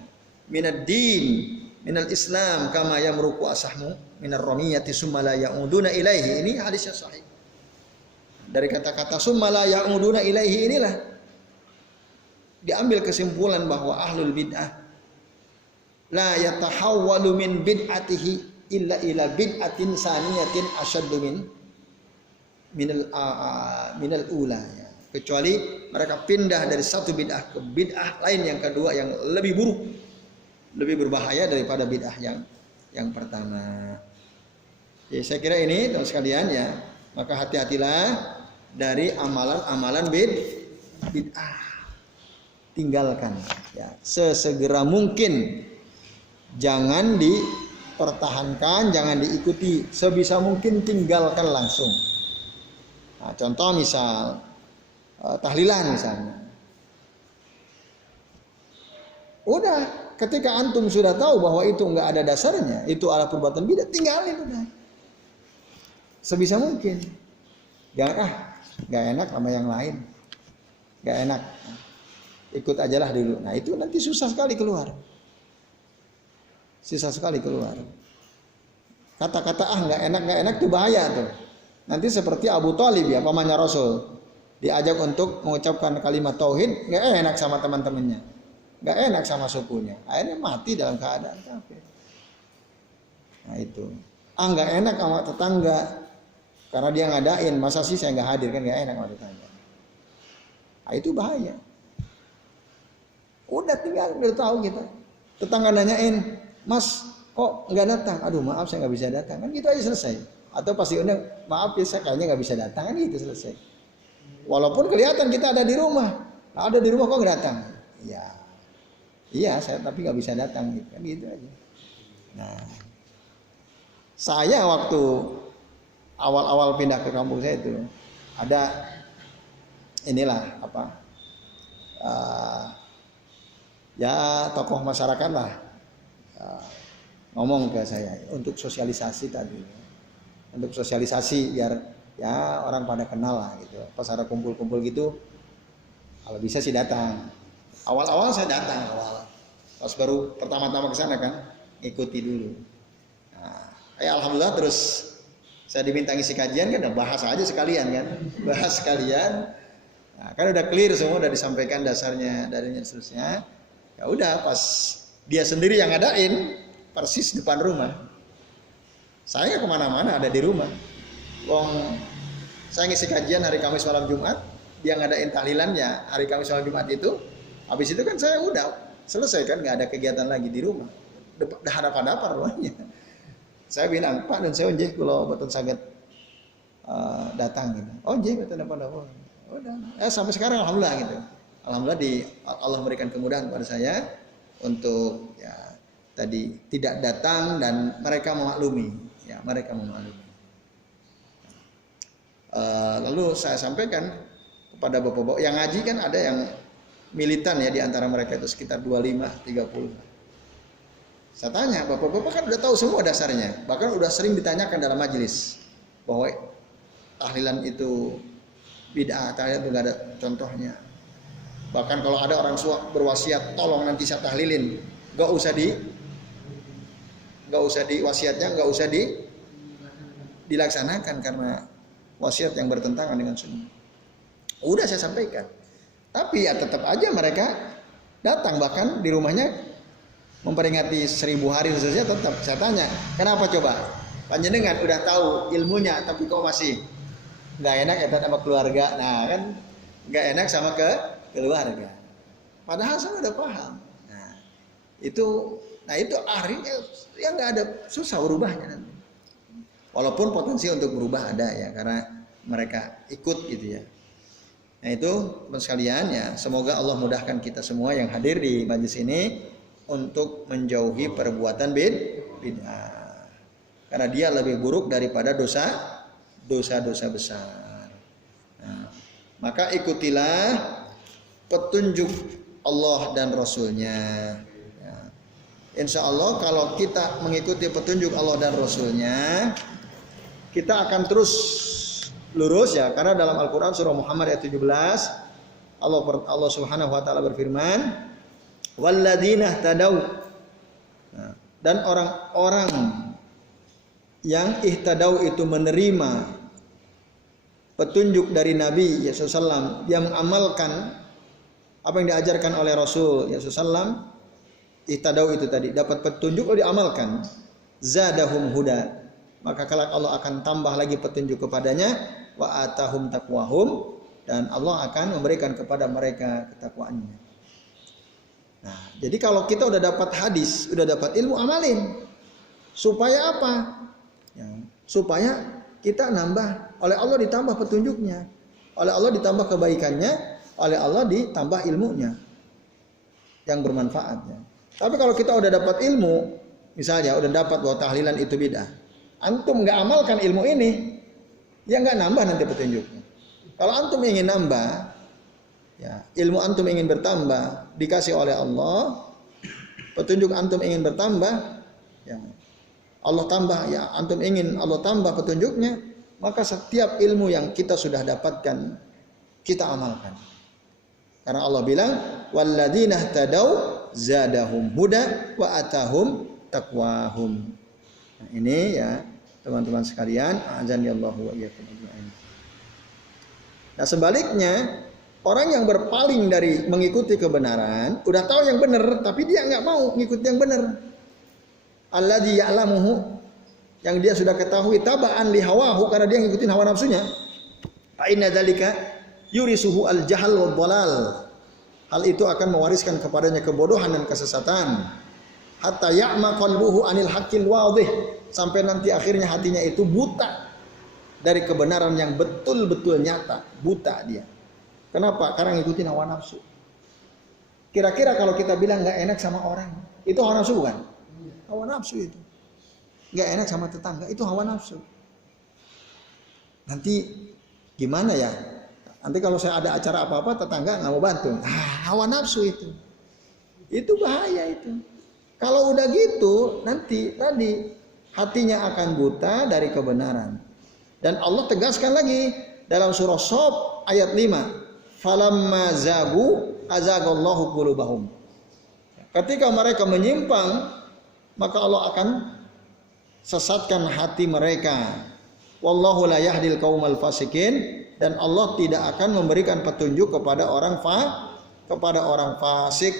minad din minal Islam kama yamruku asahmu minar ramiyati summa la ya'uduna ilaihi. Ini hadisnya sahih. Dari kata-kata summa la ya'uduna ilaihi inilah diambil kesimpulan bahwa ahlul bid'ah la yatahawwalu min bid'atihi illa ila bid'atin saniyatin asyaddu minal ula ya. Kecuali mereka pindah dari satu bid'ah ke bid'ah lain yang kedua yang lebih buruk, lebih berbahaya daripada bid'ah yang pertama. Ya, saya kira ini teman sekalian ya, maka hati-hatilah dari amalan-amalan bid'ah. Tinggalkan ya, sesegera mungkin. Jangan dipertahankan, jangan diikuti, sebisa mungkin tinggalkan langsung. Nah, contoh misal tahlilan misalnya. Udah, ketika antum sudah tahu bahwa itu enggak ada dasarnya, itu adalah perbuatan bid'ah, tinggalin udah. Sebisa mungkin. Jangan enggak enak sama yang lain. Enggak enak. Ikut ajalah dulu. Nah, itu nanti susah sekali keluar. Susah sekali keluar. Kata-kata enggak enak itu bahaya tuh. Nanti seperti Abu Thalib ya, pamannya Rasul. Diajak untuk mengucapkan kalimat tauhid, enggak enak sama teman-temannya. Enggak enak sama sukunya. Akhirnya mati dalam keadaan kafir. Nah itu. Enggak enak sama tetangga. Karena dia ngadain, masa sih saya enggak hadir, kan enggak enak sama tetangga. Nah itu bahaya. Udah tinggal, udah tahu kita. Tetangga nanyain, Mas kok nggak datang? Aduh maaf saya nggak bisa datang. Kan gitu aja selesai. Atau pasti undang, maaf ya saya kayaknya nggak bisa datang. Kan gitu selesai. Walaupun kelihatan kita ada di rumah. Nah, ada di rumah kok nggak datang? Iya saya tapi nggak bisa datang. Kan gitu aja. Nah, saya waktu awal-awal pindah ke kampung saya itu ada inilah apa? Ya tokoh masyarakat lah. Ngomong ke saya untuk sosialisasi tadi, untuk sosialisasi biar ya orang pada kenal lah gitu. Pas ada kumpul-kumpul gitu, kalau bisa sih datang. Awal-awal saya datang, pas baru pertama-tama ke sana kan, ikuti dulu. Nah, alhamdulillah terus saya diminta ngisi kajian kan, bahas aja sekalian kan, bahas sekalian. Nah, kan udah clear semua, udah disampaikan dasarnya, darinya seterusnya. Ya udah pas dia sendiri yang ngadain persis depan rumah. Saya kemana-mana ada di rumah. Saya ngisi kajian hari Kamis malam Jumat, dia ngadain tahlilannya hari Kamis malam Jumat itu. Habis itu kan saya udah selesai kan, nggak ada kegiatan lagi di rumah. Dah hadapan-hadapan rumahnya. Saya bilang Pak dan saya onjeh kalau betul sangat datang gitu. Oh onjeh betul hadapan-hadapan. Udah. Sampai sekarang alhamdulillah gitu. Alhamdulillah Allah memberikan kemudahan kepada saya untuk ya tadi tidak datang dan mereka memaklumi, ya mereka memaklumi. Lalu saya sampaikan kepada bapak-bapak yang ngaji kan ada yang militan ya di antara mereka itu sekitar 25-30. Saya tanya, bapak-bapak kan udah tahu semua dasarnya, bahkan udah sering ditanyakan dalam majelis bahwa tahlilan itu bid'ah, tahlilan itu nggak ada contohnya. Bahkan kalau ada orang berwasiat, tolong nanti saya tahlilin, nggak usah wasiatnya nggak usah dilaksanakan karena wasiat yang bertentangan dengan sunnah. Udah saya sampaikan, tapi ya tetap aja mereka datang, bahkan di rumahnya memperingati 1000 hari khususnya tetap. Saya tanya, kenapa coba? Panjenengan udah tahu ilmunya, tapi kok masih nggak enak ya sama keluarga? Nah kan nggak enak sama keluarga. Padahal saya udah paham. Nah itu akhirnya yang nggak ada susah berubahnya nanti. Walaupun potensi untuk berubah ada ya, karena mereka ikut gitu ya. Nah itu teman sekalian ya, semoga Allah mudahkan kita semua yang hadir di majelis ini untuk menjauhi perbuatan bid'ah. Karena dia lebih buruk daripada dosa besar. Nah, maka ikutilah petunjuk Allah dan Rasulnya. Ya. Insya Allah kalau kita mengikuti petunjuk Allah dan Rasulnya, kita akan terus lurus ya, karena dalam Al-Quran surah Muhammad ayat 17 Allah Subhanahu wa taala berfirman, walladzina ihtadaw, dan orang-orang yang ihtadaw itu menerima petunjuk dari Nabi SAW, dia mengamalkan apa yang diajarkan oleh Rasul SAW, ihtadaw itu tadi dapat petunjuk lalu diamalkan, zadahum huda, maka kelak Allah akan tambah lagi petunjuk kepadanya, wa atahum taqwahum, dan Allah akan memberikan kepada mereka ketakwaannya. Nah, jadi kalau kita udah dapat hadis, udah dapat ilmu, amalin. Supaya apa? Ya, supaya kita nambah, oleh Allah ditambah petunjuknya, oleh Allah ditambah kebaikannya, oleh Allah ditambah ilmunya yang bermanfaat. Ya. Tapi kalau kita udah dapat ilmu, misalnya udah dapat bahwa tahlilan itu bid'ah, antum nggak amalkan ilmu ini, ya nggak nambah nanti petunjuknya. Kalau antum ingin nambah, ya ilmu antum ingin bertambah, dikasih oleh Allah, petunjuk antum ingin bertambah, ya Allah tambah, ya antum ingin Allah tambah petunjuknya, maka setiap ilmu yang kita sudah dapatkan kita amalkan. Karena Allah bilang, walladzina ihtadaw zadahum huda wa atahum taqwahum. Nah, ini ya teman-teman sekalian, a'adzanillahu wa iyyakum ajma'in. Nah sebaliknya, orang yang berpaling dari mengikuti kebenaran, udah tahu yang benar, tapi dia nggak mau ngikuti yang benar. Alladzi ya'lamuhu, yang dia sudah ketahui, taba'an li hawahu, karena dia ngikutin hawa nafsunya. Fa inna dzalika yurisuhu al-jahl wad dhalal. Hal itu akan mewariskan kepadanya kebodohan dan kesesatan. Hatta ya'ma qalbuhu anil haqqil wadhih, sampai nanti akhirnya hatinya itu buta dari kebenaran yang betul-betul nyata, buta dia. Kenapa? Karena ngikutin hawa nafsu. Kira-kira kalau kita bilang nggak enak sama orang, itu hawa nafsu bukan? Hawa nafsu itu. Nggak enak sama tetangga, itu hawa nafsu. Nanti gimana ya? Nanti kalau saya ada acara apa-apa, tetangga nggak mau bantu. Hawa nafsu itu. Itu bahaya itu. Kalau udah gitu, nanti tadi hatinya akan buta dari kebenaran. Dan Allah tegaskan lagi dalam surah Shaf ayat 5. Falamma zagu azagallahu qulubahum. Ketika mereka menyimpang, maka Allah akan sesatkan hati mereka. Wallahu la yahdil qaumal fasikin, dan Allah tidak akan memberikan petunjuk kepada orang fasik.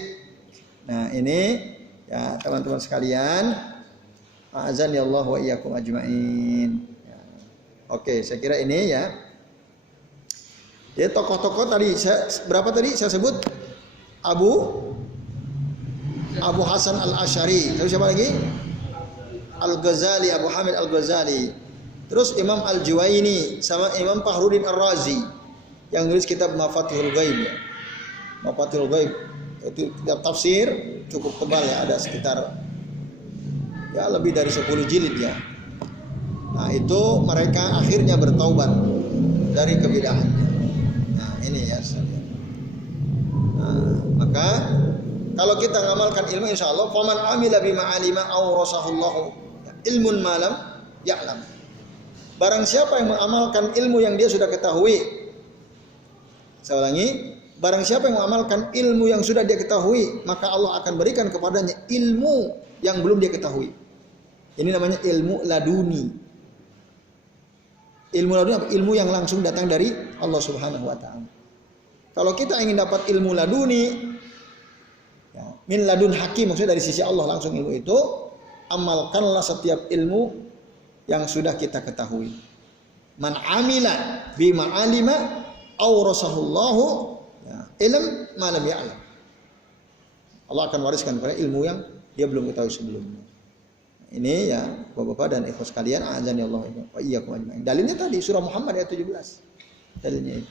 Nah, ini ya teman-teman sekalian, azan ya Allah wa iyyakum ajmain. Ya. Oke, saya kira ini ya. Jadi tokoh-tokoh tadi berapa tadi saya sebut? Abu Hasan Al-Asy'ari. Terus siapa lagi? Al-Ghazali, Abu Hamid Al-Ghazali. Terus Imam Al-Juwaini sama Imam Fakhruddin Ar-Razi yang nulis kitab Mafatihul Ghaib. Ya. Mafatihul Ghaib itu kitab tafsir, cukup tebal ya, ada sekitar ya lebih dari 10 jilid ya. Nah, itu mereka akhirnya bertaubat dari kebidahannya. Nah, ini ya. Nah, maka kalau kita ngamalkan ilmu, insya Allah faman amila bima alima awrasahullahu ilmun malam ya'lam. Barang siapa yang mengamalkan ilmu yang dia sudah ketahui. Saya ulangi, barang siapa yang mengamalkan ilmu yang sudah dia ketahui, maka Allah akan berikan kepadanya ilmu yang belum dia ketahui. Ini namanya ilmu laduni. Ilmu laduni apa? Ilmu yang langsung datang dari Allah Subhanahu wa taala. Kalau kita ingin dapat ilmu laduni, ya, min ladun hakim, maksudnya dari sisi Allah langsung ilmu itu, amalkanlah setiap ilmu yang sudah kita ketahui. Man amila bima alima awrasahullahu ilm ma lam ya'lam. Allah akan wariskan kepada ilmu yang dia belum ketahui sebelumnya. Ini ya Bapak-bapak dan ikhwan sekalian, azani Allah wa iyyakum ajmain. Dalilnya tadi surah Muhammad ayat 17. Dalilnya itu.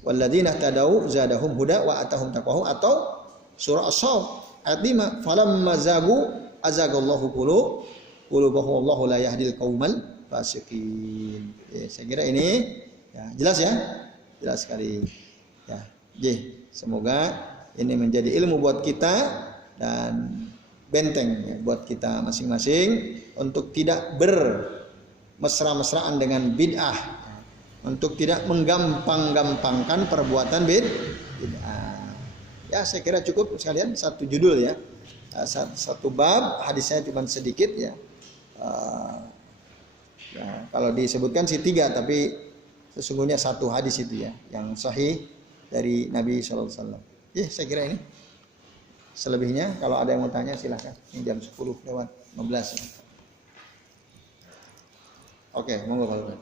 Walladzina tadau zadahum huda wa atahum taqwahu, atau surah As-Saff ayat 5, falamma zagu azagallahu qulubahum wallahu la yahdil qaumal fasiqin. Ya, saya kira ini ya, jelas ya? Jelas sekali. Ya, semoga ini menjadi ilmu buat kita dan benteng ya, buat kita masing-masing untuk tidak bermesra-mesraan dengan bid'ah, untuk tidak menggampang-gampangkan perbuatan bid'ah. Ya, saya kira cukup sekalian satu judul ya, satu bab, hadisnya cuma sedikit ya. Ya, kalau disebutkan sih 3, tapi sesungguhnya satu hadis itu ya yang sahih dari Nabi SAW. Ya, saya kira ini. Selebihnya kalau ada yang mau tanya silahkan. Ini jam 10:15 ya. Oke, monggo Pak Lukman.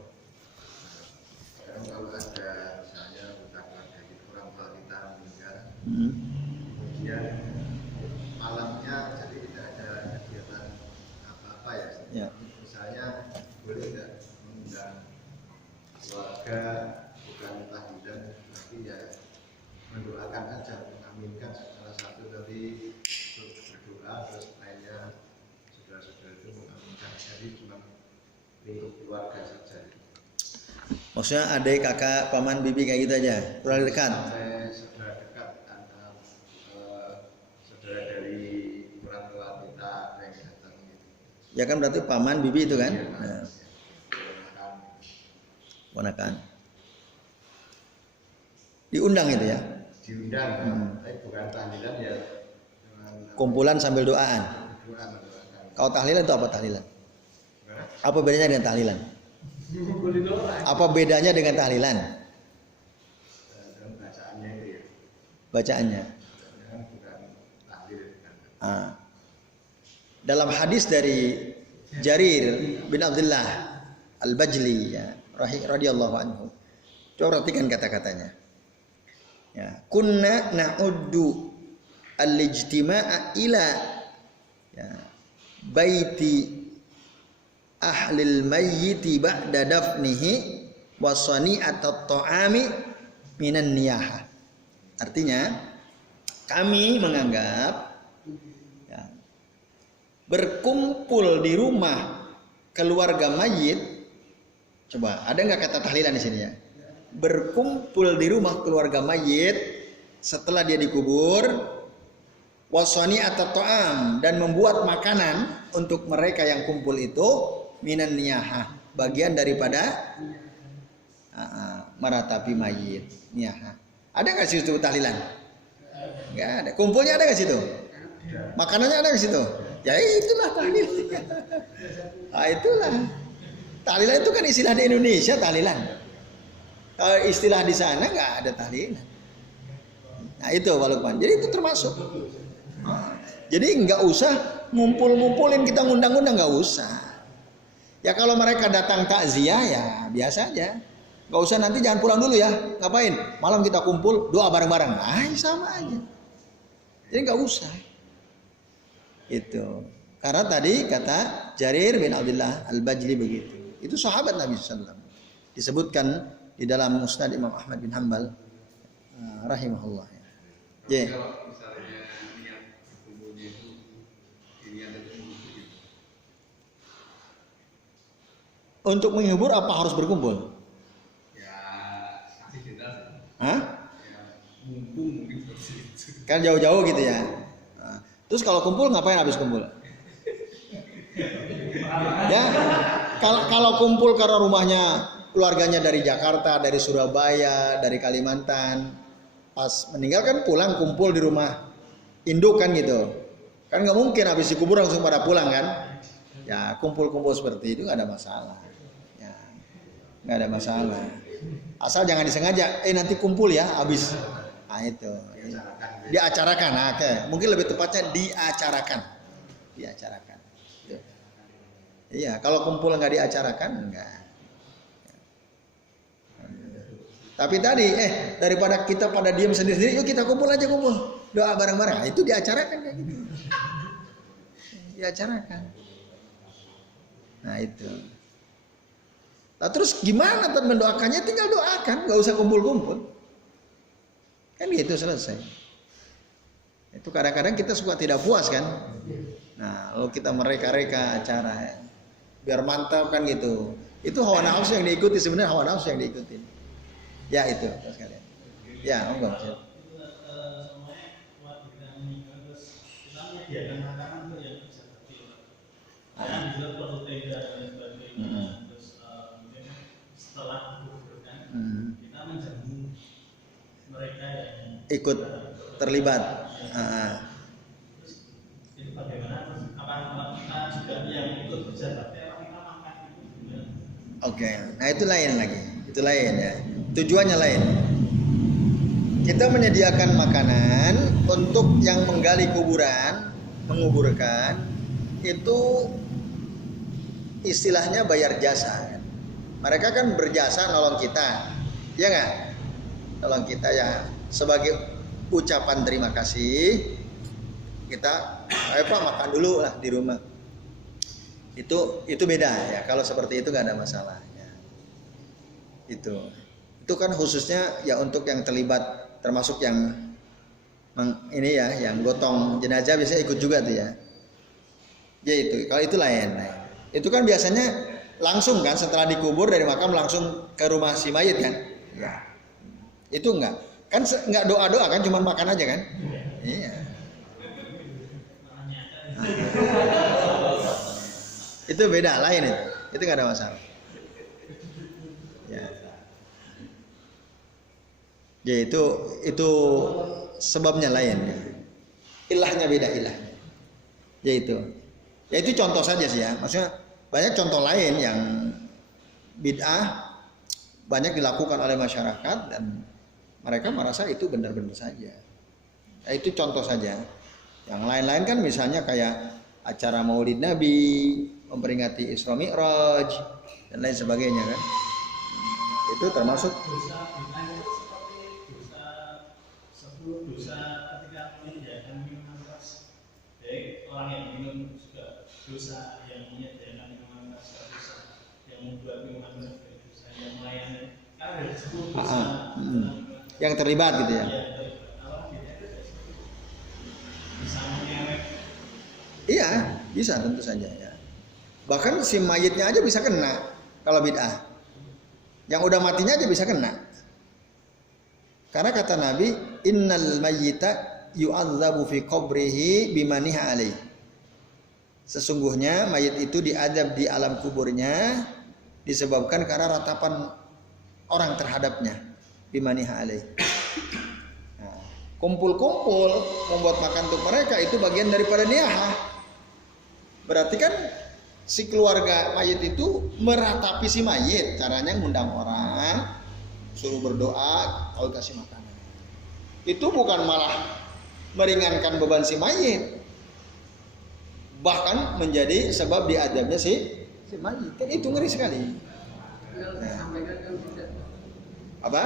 Kalau ada misalnya ucapan dari orang tua kita meninggal, kemudian malamnya jadi tidak ada kegiatan apa-apa ya. Misalnya boleh tidak mengundang keluarga, bukan tahlilan, tapi ya mendoakan aja, mengaminkan salah satu dari berdoa, terus lainnya saudara-saudara itu mengaminkan. Jadi cuma lingkup keluarga saja. Maksudnya adik, kakak, paman, bibi kayak gitu aja, kurang dekat. Sampai saudara dekat, saudara dari orang tua kita yang datang. Ya kan berarti paman, bibi itu kan? Ya, nah. Ponakan. Diundang itu ya? Diundang, tapi bukan tahlilan ya. Kumpulan sambil doaan. Kalau tahlilan itu apa tahlilan? Apa bedanya dengan tahlilan? Apa bedanya dengan tahlilan? Bacaannya itu ya. Bacaannya. Bukan tahlil. Dalam hadis dari Jarir bin Abdullah Al-Bajli ya, radhiyallahu anhu. Coba perhatikan kata-katanya. Ya, kunna na'uddu al-ijtima'a ila ya, baiti ahlil mayyiti ba'da dafnihi wa sani'atat ta'ami minan niyaha. Artinya kami menganggap ya, berkumpul di rumah keluarga mayit. Coba ada nggak kata tahlilan di sini ya? Berkumpul di rumah keluarga mayit setelah dia dikubur, wasani atau to'am, dan membuat makanan untuk mereka yang kumpul itu, minan niyahah, bagian daripada meratapi mayit. Niyahah. Ada nggak sih itu tahlilan? Nggak ada. Kumpulnya ada nggak situ? Makanannya ada nggak situ? Ya itulah tahlil. Itulah tahlilan, itu kan istilah di Indonesia tahlilan. Kalau istilah di sana nggak ada tahlilan. Nah itu Pak Lukman. Jadi itu termasuk. Jadi nggak usah ngumpul-ngumpulin, kita ngundang-undang nggak usah. Ya kalau mereka datang takziah ya biasa aja. Nggak usah, nanti jangan pulang dulu ya. Ngapain? Malam kita kumpul doa bareng-bareng. Sama aja. Jadi nggak usah. Itu. Karena tadi kata Jarir bin Abdullah Al-Bajli begitu. Itu sahabat Nabi SAW. Disebutkan di dalam Musnad Imam Ahmad bin Hanbal rahimahullah. Ya. Kalau misalnya niat berkumpulnya itu niat berkumpul. Untuk menghibur apa harus berkumpul? Ya, kasih cinta. Hah? Ya, mumpung mungkin seperti itu. Kan jauh-jauh gitu ya. Nah, terus kalau kumpul ngapain habis kumpul? Ya, kalau kumpul karena rumahnya keluarganya dari Jakarta, dari Surabaya, dari Kalimantan, pas meninggal kan pulang kumpul di rumah induk kan gitu. Kan nggak mungkin habis dikubur langsung pada pulang kan? Ya kumpul-kumpul seperti itu nggak ada masalah. Ya, nggak ada masalah. Asal jangan disengaja. Nanti kumpul ya habis. Nah itu. Diacarakan. Nah, oke. Mungkin lebih tepatnya diacarakan. Diacarakan. Iya, kalau kumpul nggak diacarakan enggak. Tapi tadi daripada kita pada diam sendiri, yuk kita kumpul aja, kumpul doa bareng-bareng. Nah, itu diacarakan kayak gitu. Diacarakan. Nah itu. Nah terus gimana mendoakannya? Tinggal doakan, nggak usah kumpul-kumpul. Kan gitu selesai. Itu kadang-kadang kita suka tidak puas kan. Nah lalu kita mereka-reka acara ya. Biar mantap kan gitu. Itu hawa nafsu yang diikuti, sebenarnya hawa nafsu yang diikuti. Ya itu sekalian. Ya enggak. Kita menjamu mereka yang ikut terlibat. Jadi bagaimana apa kita juga yang ikut berjalan kita makan itu. Oke, nah itu lain lagi, itu lain ya. Tujuannya lain. Kita menyediakan makanan untuk yang menggali kuburan, menguburkan, itu istilahnya bayar jasa. Mereka kan berjasa nolong kita, ya nggak? Nolong kita ya sebagai ucapan terima kasih. Kita, ayo Pak makan dulu lah di rumah. Itu beda ya. Kalau seperti itu nggak ada masalah. Ya. Itu kan khususnya ya untuk yang terlibat, termasuk yang ini ya, yang gotong jenazah biasanya ikut juga tuh ya. Ya itu. Kalau itu lain. Itu kan biasanya langsung kan setelah dikubur dari makam langsung ke rumah si mayit kan? Ya. Itu enggak. Kan enggak doa-doa kan, cuma makan aja kan? Iya. Itu beda, lain itu. Itu enggak ada masalah. Ya. Ya itu sebabnya lain ya. Ilahnya beda ilahnya. Ya itu. Ya itu contoh saja sih ya. Maksudnya banyak contoh lain yang bid'ah banyak dilakukan oleh masyarakat dan mereka merasa itu benar-benar saja. Ya, itu contoh saja. Yang lain-lain kan misalnya kayak acara Maulid Nabi, memperingati Isra Mi'raj dan lain sebagainya kan. Itu termasuk dosa ketika menyediakan minuman keras. Baik orang yang minum juga dosa, yang menyediakan minuman keras dosa, yang membuat minuman keras dosa, yang melayani kan ada 10 dosa. Yang terlibat gitu ya. Bisa menyeret. Iya, bisa tentu saja ya. Bahkan si mayitnya aja bisa kena kalau bid'ah. Yang udah matinya aja bisa kena. Karena kata Nabi, innal mayyita yu'adzabu fi qabrihi bimaniha alaih. Sesungguhnya mayit itu diadab di alam kuburnya disebabkan karena ratapan orang terhadapnya. Bimaniha alaih. Nah, kumpul-kumpul membuat makan untuk mereka itu bagian daripada niyahah. Berarti kan si keluarga mayit itu meratapi si mayit, caranya ngundang orang, suruh berdoa, lalu kasih makanan. Itu bukan malah meringankan beban si mayit, bahkan menjadi sebab diadabnya si mayit. Kan itu ngeri sekali. Nah. Apa?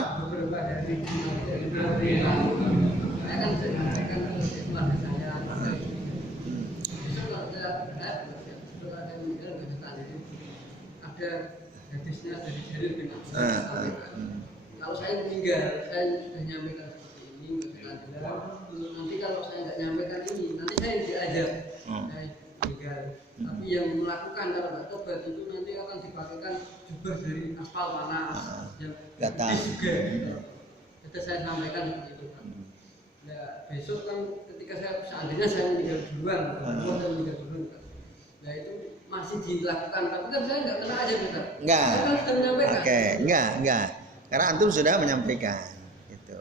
Ada hadisnya dari Jarir bin Abdullah. Kalau saya meninggal, saya sudah nyampaikan seperti ini, nanti kalau saya nggak nyampaikan ini, nanti saya diajar. Saya meninggal. Tapi yang melakukan kalau nggak tobat itu nanti akan dipakaikan jubah dari aspal panas yang gatal juga. Jadi saya sampaikan seperti itu. Nah besok kan ketika seandainya saya meninggal duluan, saya meninggal duluan. Nah itu masih dilakukan, tapi kan saya nggak kena aja Ustaz. Enggak. Saya kan sudah menyampaikan. Oke, enggak. Karena antum sudah menyampaikan. Gitu.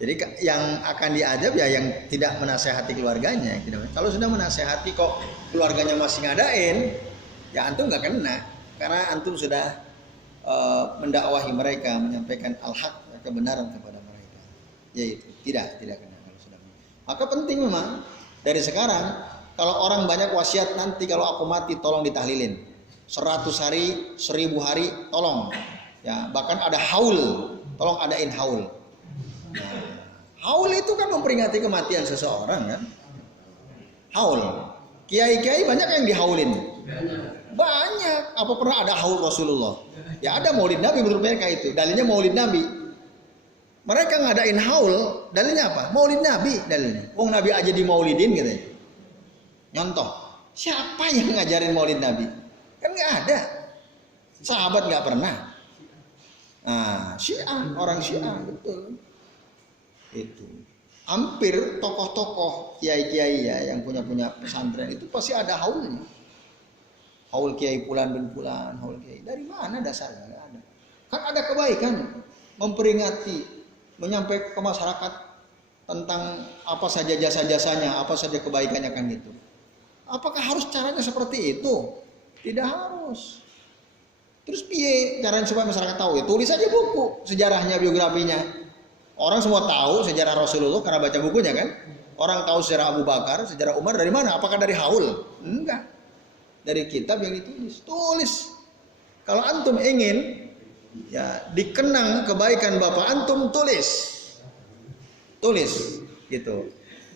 Jadi yang akan diadab ya yang tidak menasehati keluarganya. Kalau sudah menasehati kok keluarganya masih ngadain, ya antum nggak kena. Karena antum sudah mendakwahi mereka, menyampaikan al-haq, kebenaran kepada mereka. Yaitu tidak kena kalau sudah. Maka penting memang dari sekarang. Kalau orang banyak wasiat nanti kalau aku mati tolong ditahlilin 100 hari, 1000 hari tolong ya, bahkan ada haul, tolong adain haul. Nah, haul itu kan memperingati kematian seseorang kan. Haul, kiai-kiai banyak yang dihaulin. Banyak. Apa pernah ada haul Rasulullah? Ya ada maulid Nabi menurut mereka itu. Dalilnya maulid Nabi. Mereka ngadain haul, dalilnya apa? Maulid Nabi dalilnya. Wong Nabi aja di maulidin katanya. Nyontoh. Siapa yang ngajarin maulid Nabi? Kan nggak ada. Sahabat nggak pernah. Nah, Syiah, orang Syiah betul. Itu. Hampir tokoh-tokoh kiai-kiai ya yang punya pesantren itu pasti ada haulnya. Haul Kiai Fulan bin Fulan, haul Kiai. Dari mana dasarnya? Nggak ada. Kan ada kebaikan, memperingati, menyampaikan ke masyarakat tentang apa saja jasa-jasanya, apa saja kebaikannya kan gitu. Apakah harus caranya seperti itu? Tidak harus. Terus piye caranya supaya masyarakat tahu? Ya tulis aja buku, sejarahnya, biografinya. Orang semua tahu sejarah Rasulullah karena baca bukunya kan. Orang tahu sejarah Abu Bakar, sejarah Umar dari mana? Apakah dari haul? Enggak. Dari kitab yang ditulis. Tulis. Kalau antum ingin ya dikenang kebaikan bapak antum, tulis. Tulis gitu.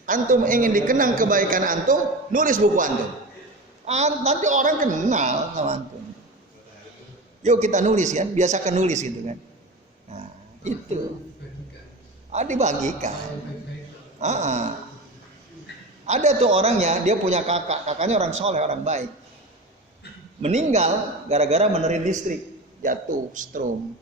Antum ingin dikenang kebaikan antum, nulis buku antum. Nanti orang kenal sama antum. Yuk kita nulis kan, biasakan nulis gitu kan. Nah, itu. Dibagikan. Ada tuh orangnya, dia punya kakaknya orang soleh, orang baik. Meninggal gara-gara benerin listrik, jatuh, strom.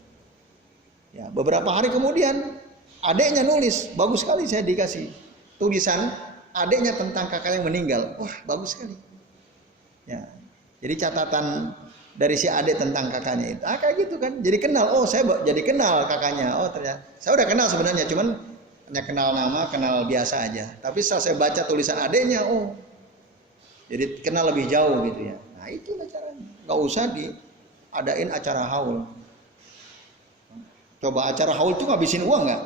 Ya, beberapa hari kemudian adiknya nulis, bagus sekali saya dikasih tulisan adiknya tentang kakak yang meninggal. Wah, bagus sekali. Ya, jadi catatan dari si adik tentang kakaknya itu. Kayak gitu kan. Jadi kenal. Oh, saya jadi kenal kakaknya. Oh, ternyata saya udah kenal sebenarnya, cuman hanya kenal nama, kenal biasa aja. Tapi setelah saya baca tulisan adiknya, oh, jadi kenal lebih jauh gitu ya. Nah, itu caranya. Gak usah diadain acara haul. Coba acara haul tuh ngabisin uang nggak?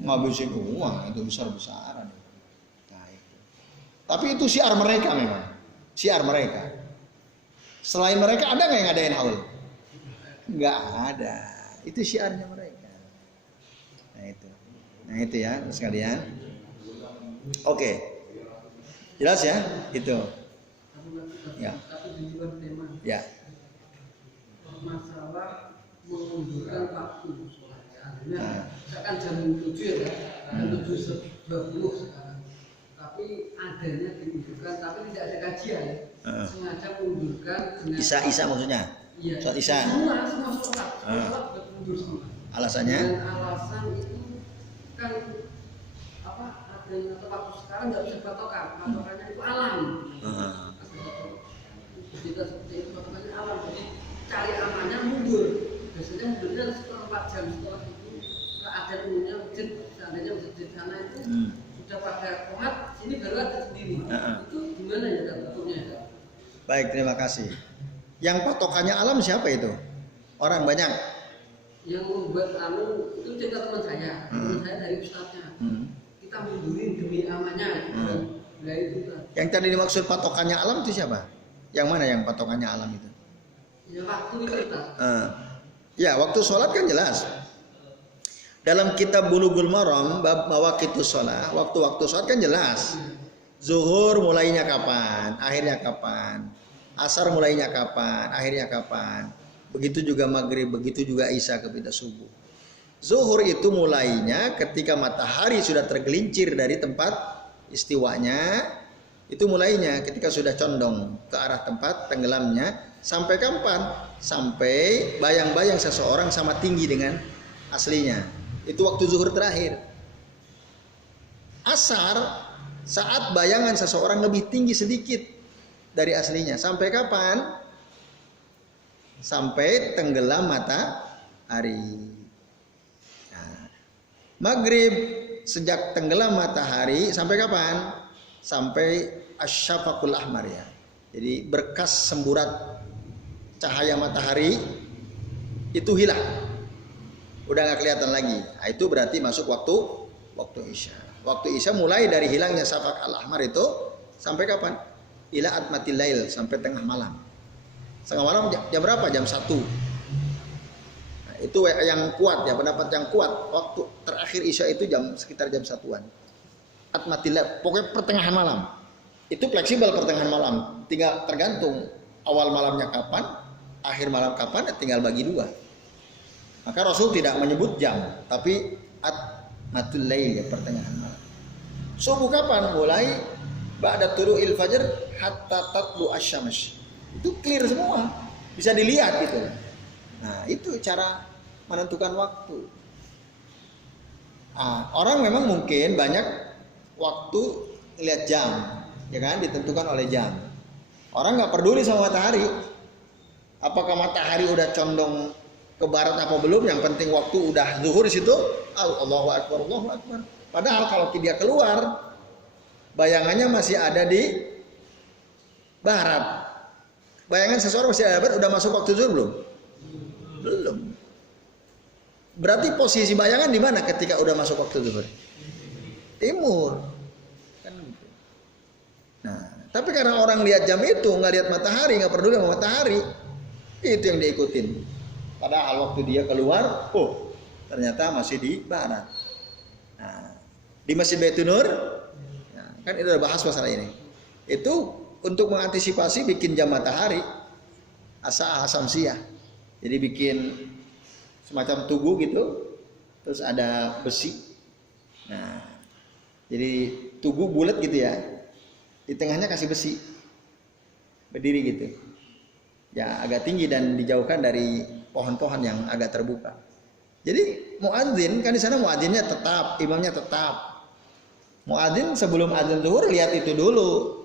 Ngabisin uang, itu besar-besaran. Nah, itu. Tapi itu syiar mereka memang. Syiar mereka. Selain mereka ada nggak yang ngadain haul? Nggak ada. Itu syiarnya mereka. Nah itu ya sekalian. Oke. Jelas ya? Itu. Ya. Tapi di luar tema. Ya. Masalah mengundurkan waktu sholat. Artinya, misalkan jam 7 ya, jam 7.20 sekarang. Tapi adanya diundurkan, tapi tidak ada kajian. Sengaja mengundurkan. Isa maksudnya? Iya. Sholat Isya. Semua sholat. Sholat mundur semua. Alasannya? Dan alasan itu kan apa? Adanya waktu sekarang nggak bisa patokan. Patokannya itu alam. Kita seperti itu patokannya alam. Jadi cari amannya mundur. Biasanya mundurnya setelah 4 jam setelah itu keadaan umumnya masjid, seandainya masjid di sana itu sudah pada komat, sini baru ada sendiri. Itu gimana ya betulnya? Baik, terima kasih. Yang patokannya alam siapa itu? Orang banyak. Yang membuat itu cerita teman saya. Teman saya dari ustadznya. Kita mundurin demi amannya. Nah, itu kan. Yang tadi dimaksud patokannya alam itu siapa? Yang mana yang patokannya alam itu? Ya waktu itu kita. Ya waktu sholat kan jelas. Dalam kitab Bulughul Maram bab mawaqitus sholat, waktu-waktu sholat kan jelas. Zuhur mulainya kapan, akhirnya kapan. Asar mulainya kapan, akhirnya kapan. Begitu juga maghrib, begitu juga isya kepada subuh. Zuhur itu mulainya ketika matahari sudah tergelincir dari tempat istiwanya. Itu mulainya ketika sudah condong ke arah tempat tenggelamnya. Sampai kapan? Sampai bayang-bayang seseorang sama tinggi dengan aslinya. Itu waktu zuhur terakhir. Asar saat bayangan seseorang lebih tinggi sedikit dari aslinya. Sampai kapan? Sampai tenggelam matahari. Nah, maghrib sejak tenggelam matahari sampai kapan? Sampai asyafaqul ahmar ya. Jadi berkas semburat cahaya matahari itu hilang, udah nggak kelihatan lagi. Nah, itu berarti masuk waktu isya. Waktu isya mulai dari hilangnya syafaq al-ahmar itu sampai kapan? Ila atmatil lail, sampai tengah malam. Tengah malam jam berapa? Jam 1. Nah, itu yang kuat ya, pendapat yang kuat. Waktu terakhir isya itu sekitar jam 1-an. Atmatil lail, pokoknya pertengahan malam. Itu fleksibel pertengahan malam, tinggal tergantung awal malamnya kapan, akhir malam kapan, tinggal bagi dua. Maka Rasul tidak menyebut jam, tapi matul lail, pertengahan malam. Subuh kapan? Mulai ba'da tulu'il fajr hatta tatlu asy-syams. Itu clear semua, bisa dilihat gitu. Nah, itu cara menentukan waktu. Nah, orang memang mungkin banyak waktu lihat jam, ya kan, ditentukan oleh jam. Orang nggak peduli sama matahari. Apakah matahari udah condong ke barat apa belum? Yang penting waktu udah zuhur di situ. Allahu Akbar, Allahu Akbar. Padahal kalau dia keluar, bayangannya masih ada di barat. Bayangan seseorang masih ada di barat, udah masuk waktu zuhur belum? Belum. Berarti posisi bayangan di mana ketika udah masuk waktu zuhur? Timur. Kan gitu. Nah, tapi karena orang lihat jam itu, nggak lihat matahari, nggak peduli sama matahari, itu yang diikutin. Padahal waktu dia keluar, ternyata masih di barat. Nah, di Masjid Baitur Nur, kan itu udah bahas masalah ini. Itu untuk mengantisipasi bikin jam matahari, asamsiyah. Jadi bikin semacam tugu gitu, terus ada besi. Nah, jadi tugu bulat gitu ya, di tengahnya kasih besi, berdiri gitu. Ya agak tinggi dan dijauhkan dari pohon-pohon yang agak terbuka. Jadi muadzin kan di sana muadzinnya tetap, imamnya tetap. Muadzin sebelum azan zuhur lihat itu dulu.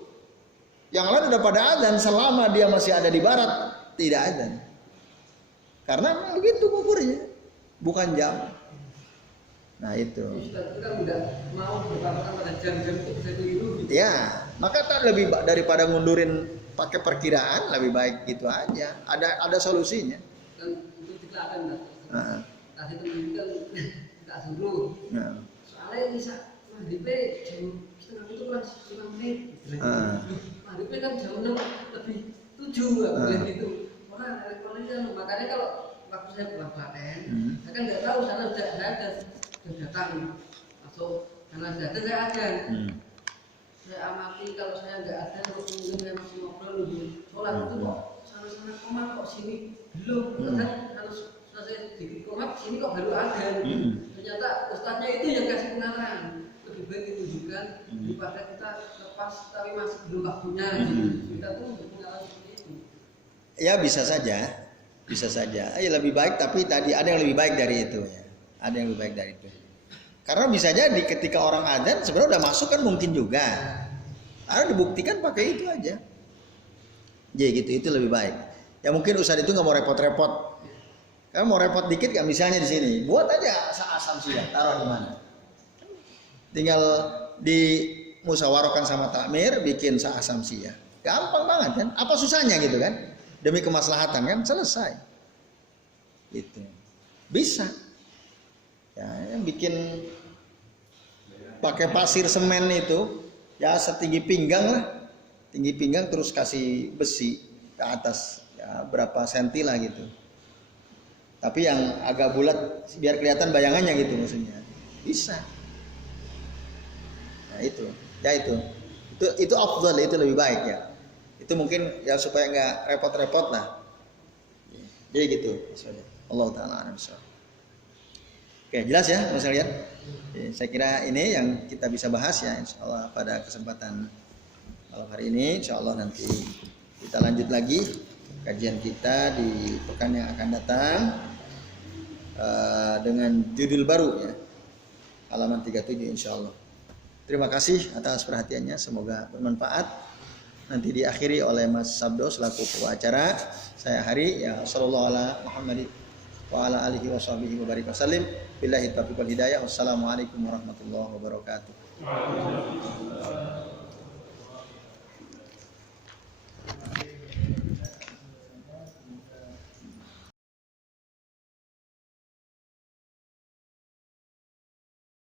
Yang lain udah pada azan, selama dia masih ada di barat tidak azan. Karena begitu ukurnya, bukan jam. Nah itu. Ustaz, kita udah mau berpatokan pada jam-jam itu bisa keliru. Ya, maka tak lebih daripada ngundurin pakai perkiraan, lebih baik gitu aja. Ada solusinya. Dan itu dikelakan kan. Tadi itu kan tak suruh. Soalnya bisa maghribnya jam setengah itu kan 5 menit. Maghribnya kan jam 6 lebih 7 nggak boleh gitu. Makanya kalau waktu saya pulang Klaten, saya kan nggak tahu sana sudah datang masuk karena sudah ada saya ajan. Saya amati kalau saya nggak ada, kalau kemudian saya masih ngobrol dulu sholat itu kok sana komat kok sini belum, kan harus selesai di komat sini kok baru ada. Ternyata ustadznya itu yang kasih pengarahan, lebih baik ditunjukkan daripada kita lepas tapi masih belum waktunya. Kita tuh pengarahan seperti itu. Ya bisa saja. Ya lebih baik, tapi tadi ada yang lebih baik dari itu ya. Ada yang lebih baik dari itu. Karena bisa jadi ketika orang adzan sebenarnya udah masuk kan mungkin juga. Karena dibuktikan pakai itu aja. Jadi gitu, itu lebih baik. Ya mungkin ustadz itu nggak mau repot-repot. Kamu mau repot dikit nggak, misalnya di sini, buat aja asam-asam, taruh di mana. Tinggal dimusyawarahkan sama takmir, bikin asam-asam. Gampang banget kan? Apa susahnya gitu kan? Demi kemaslahatan kan selesai. Itu bisa. Ya, yang bikin pakai pasir semen itu ya setinggi pinggang lah, tinggi pinggang, terus kasih besi ke atas ya berapa senti lah gitu. Tapi yang agak bulat biar kelihatan bayangannya gitu maksudnya. Bisa. Nah itu, ya itu afdal, itu lebih baik ya. Itu mungkin ya supaya nggak repot-repot lah. Jadi gitu. Allah Ta'ala a'lam. Oke, jelas ya Mas lihat. Saya kira ini yang kita bisa bahas ya insyaallah pada kesempatan malam hari ini. Insyaallah nanti kita lanjut lagi kajian kita di pekan yang akan datang dengan judul baru ya. Halaman 37 insyaallah. Terima kasih atas perhatiannya, semoga bermanfaat. Nanti diakhiri oleh Mas Sabdo selaku pengacara. Saya Hari ya sallallahu ala Muhammad wa ala alihi washabihi wa barik wasallim. Billahi taufiq wal hidayah. Wassalamualaikum warahmatullahi wabarakatuh.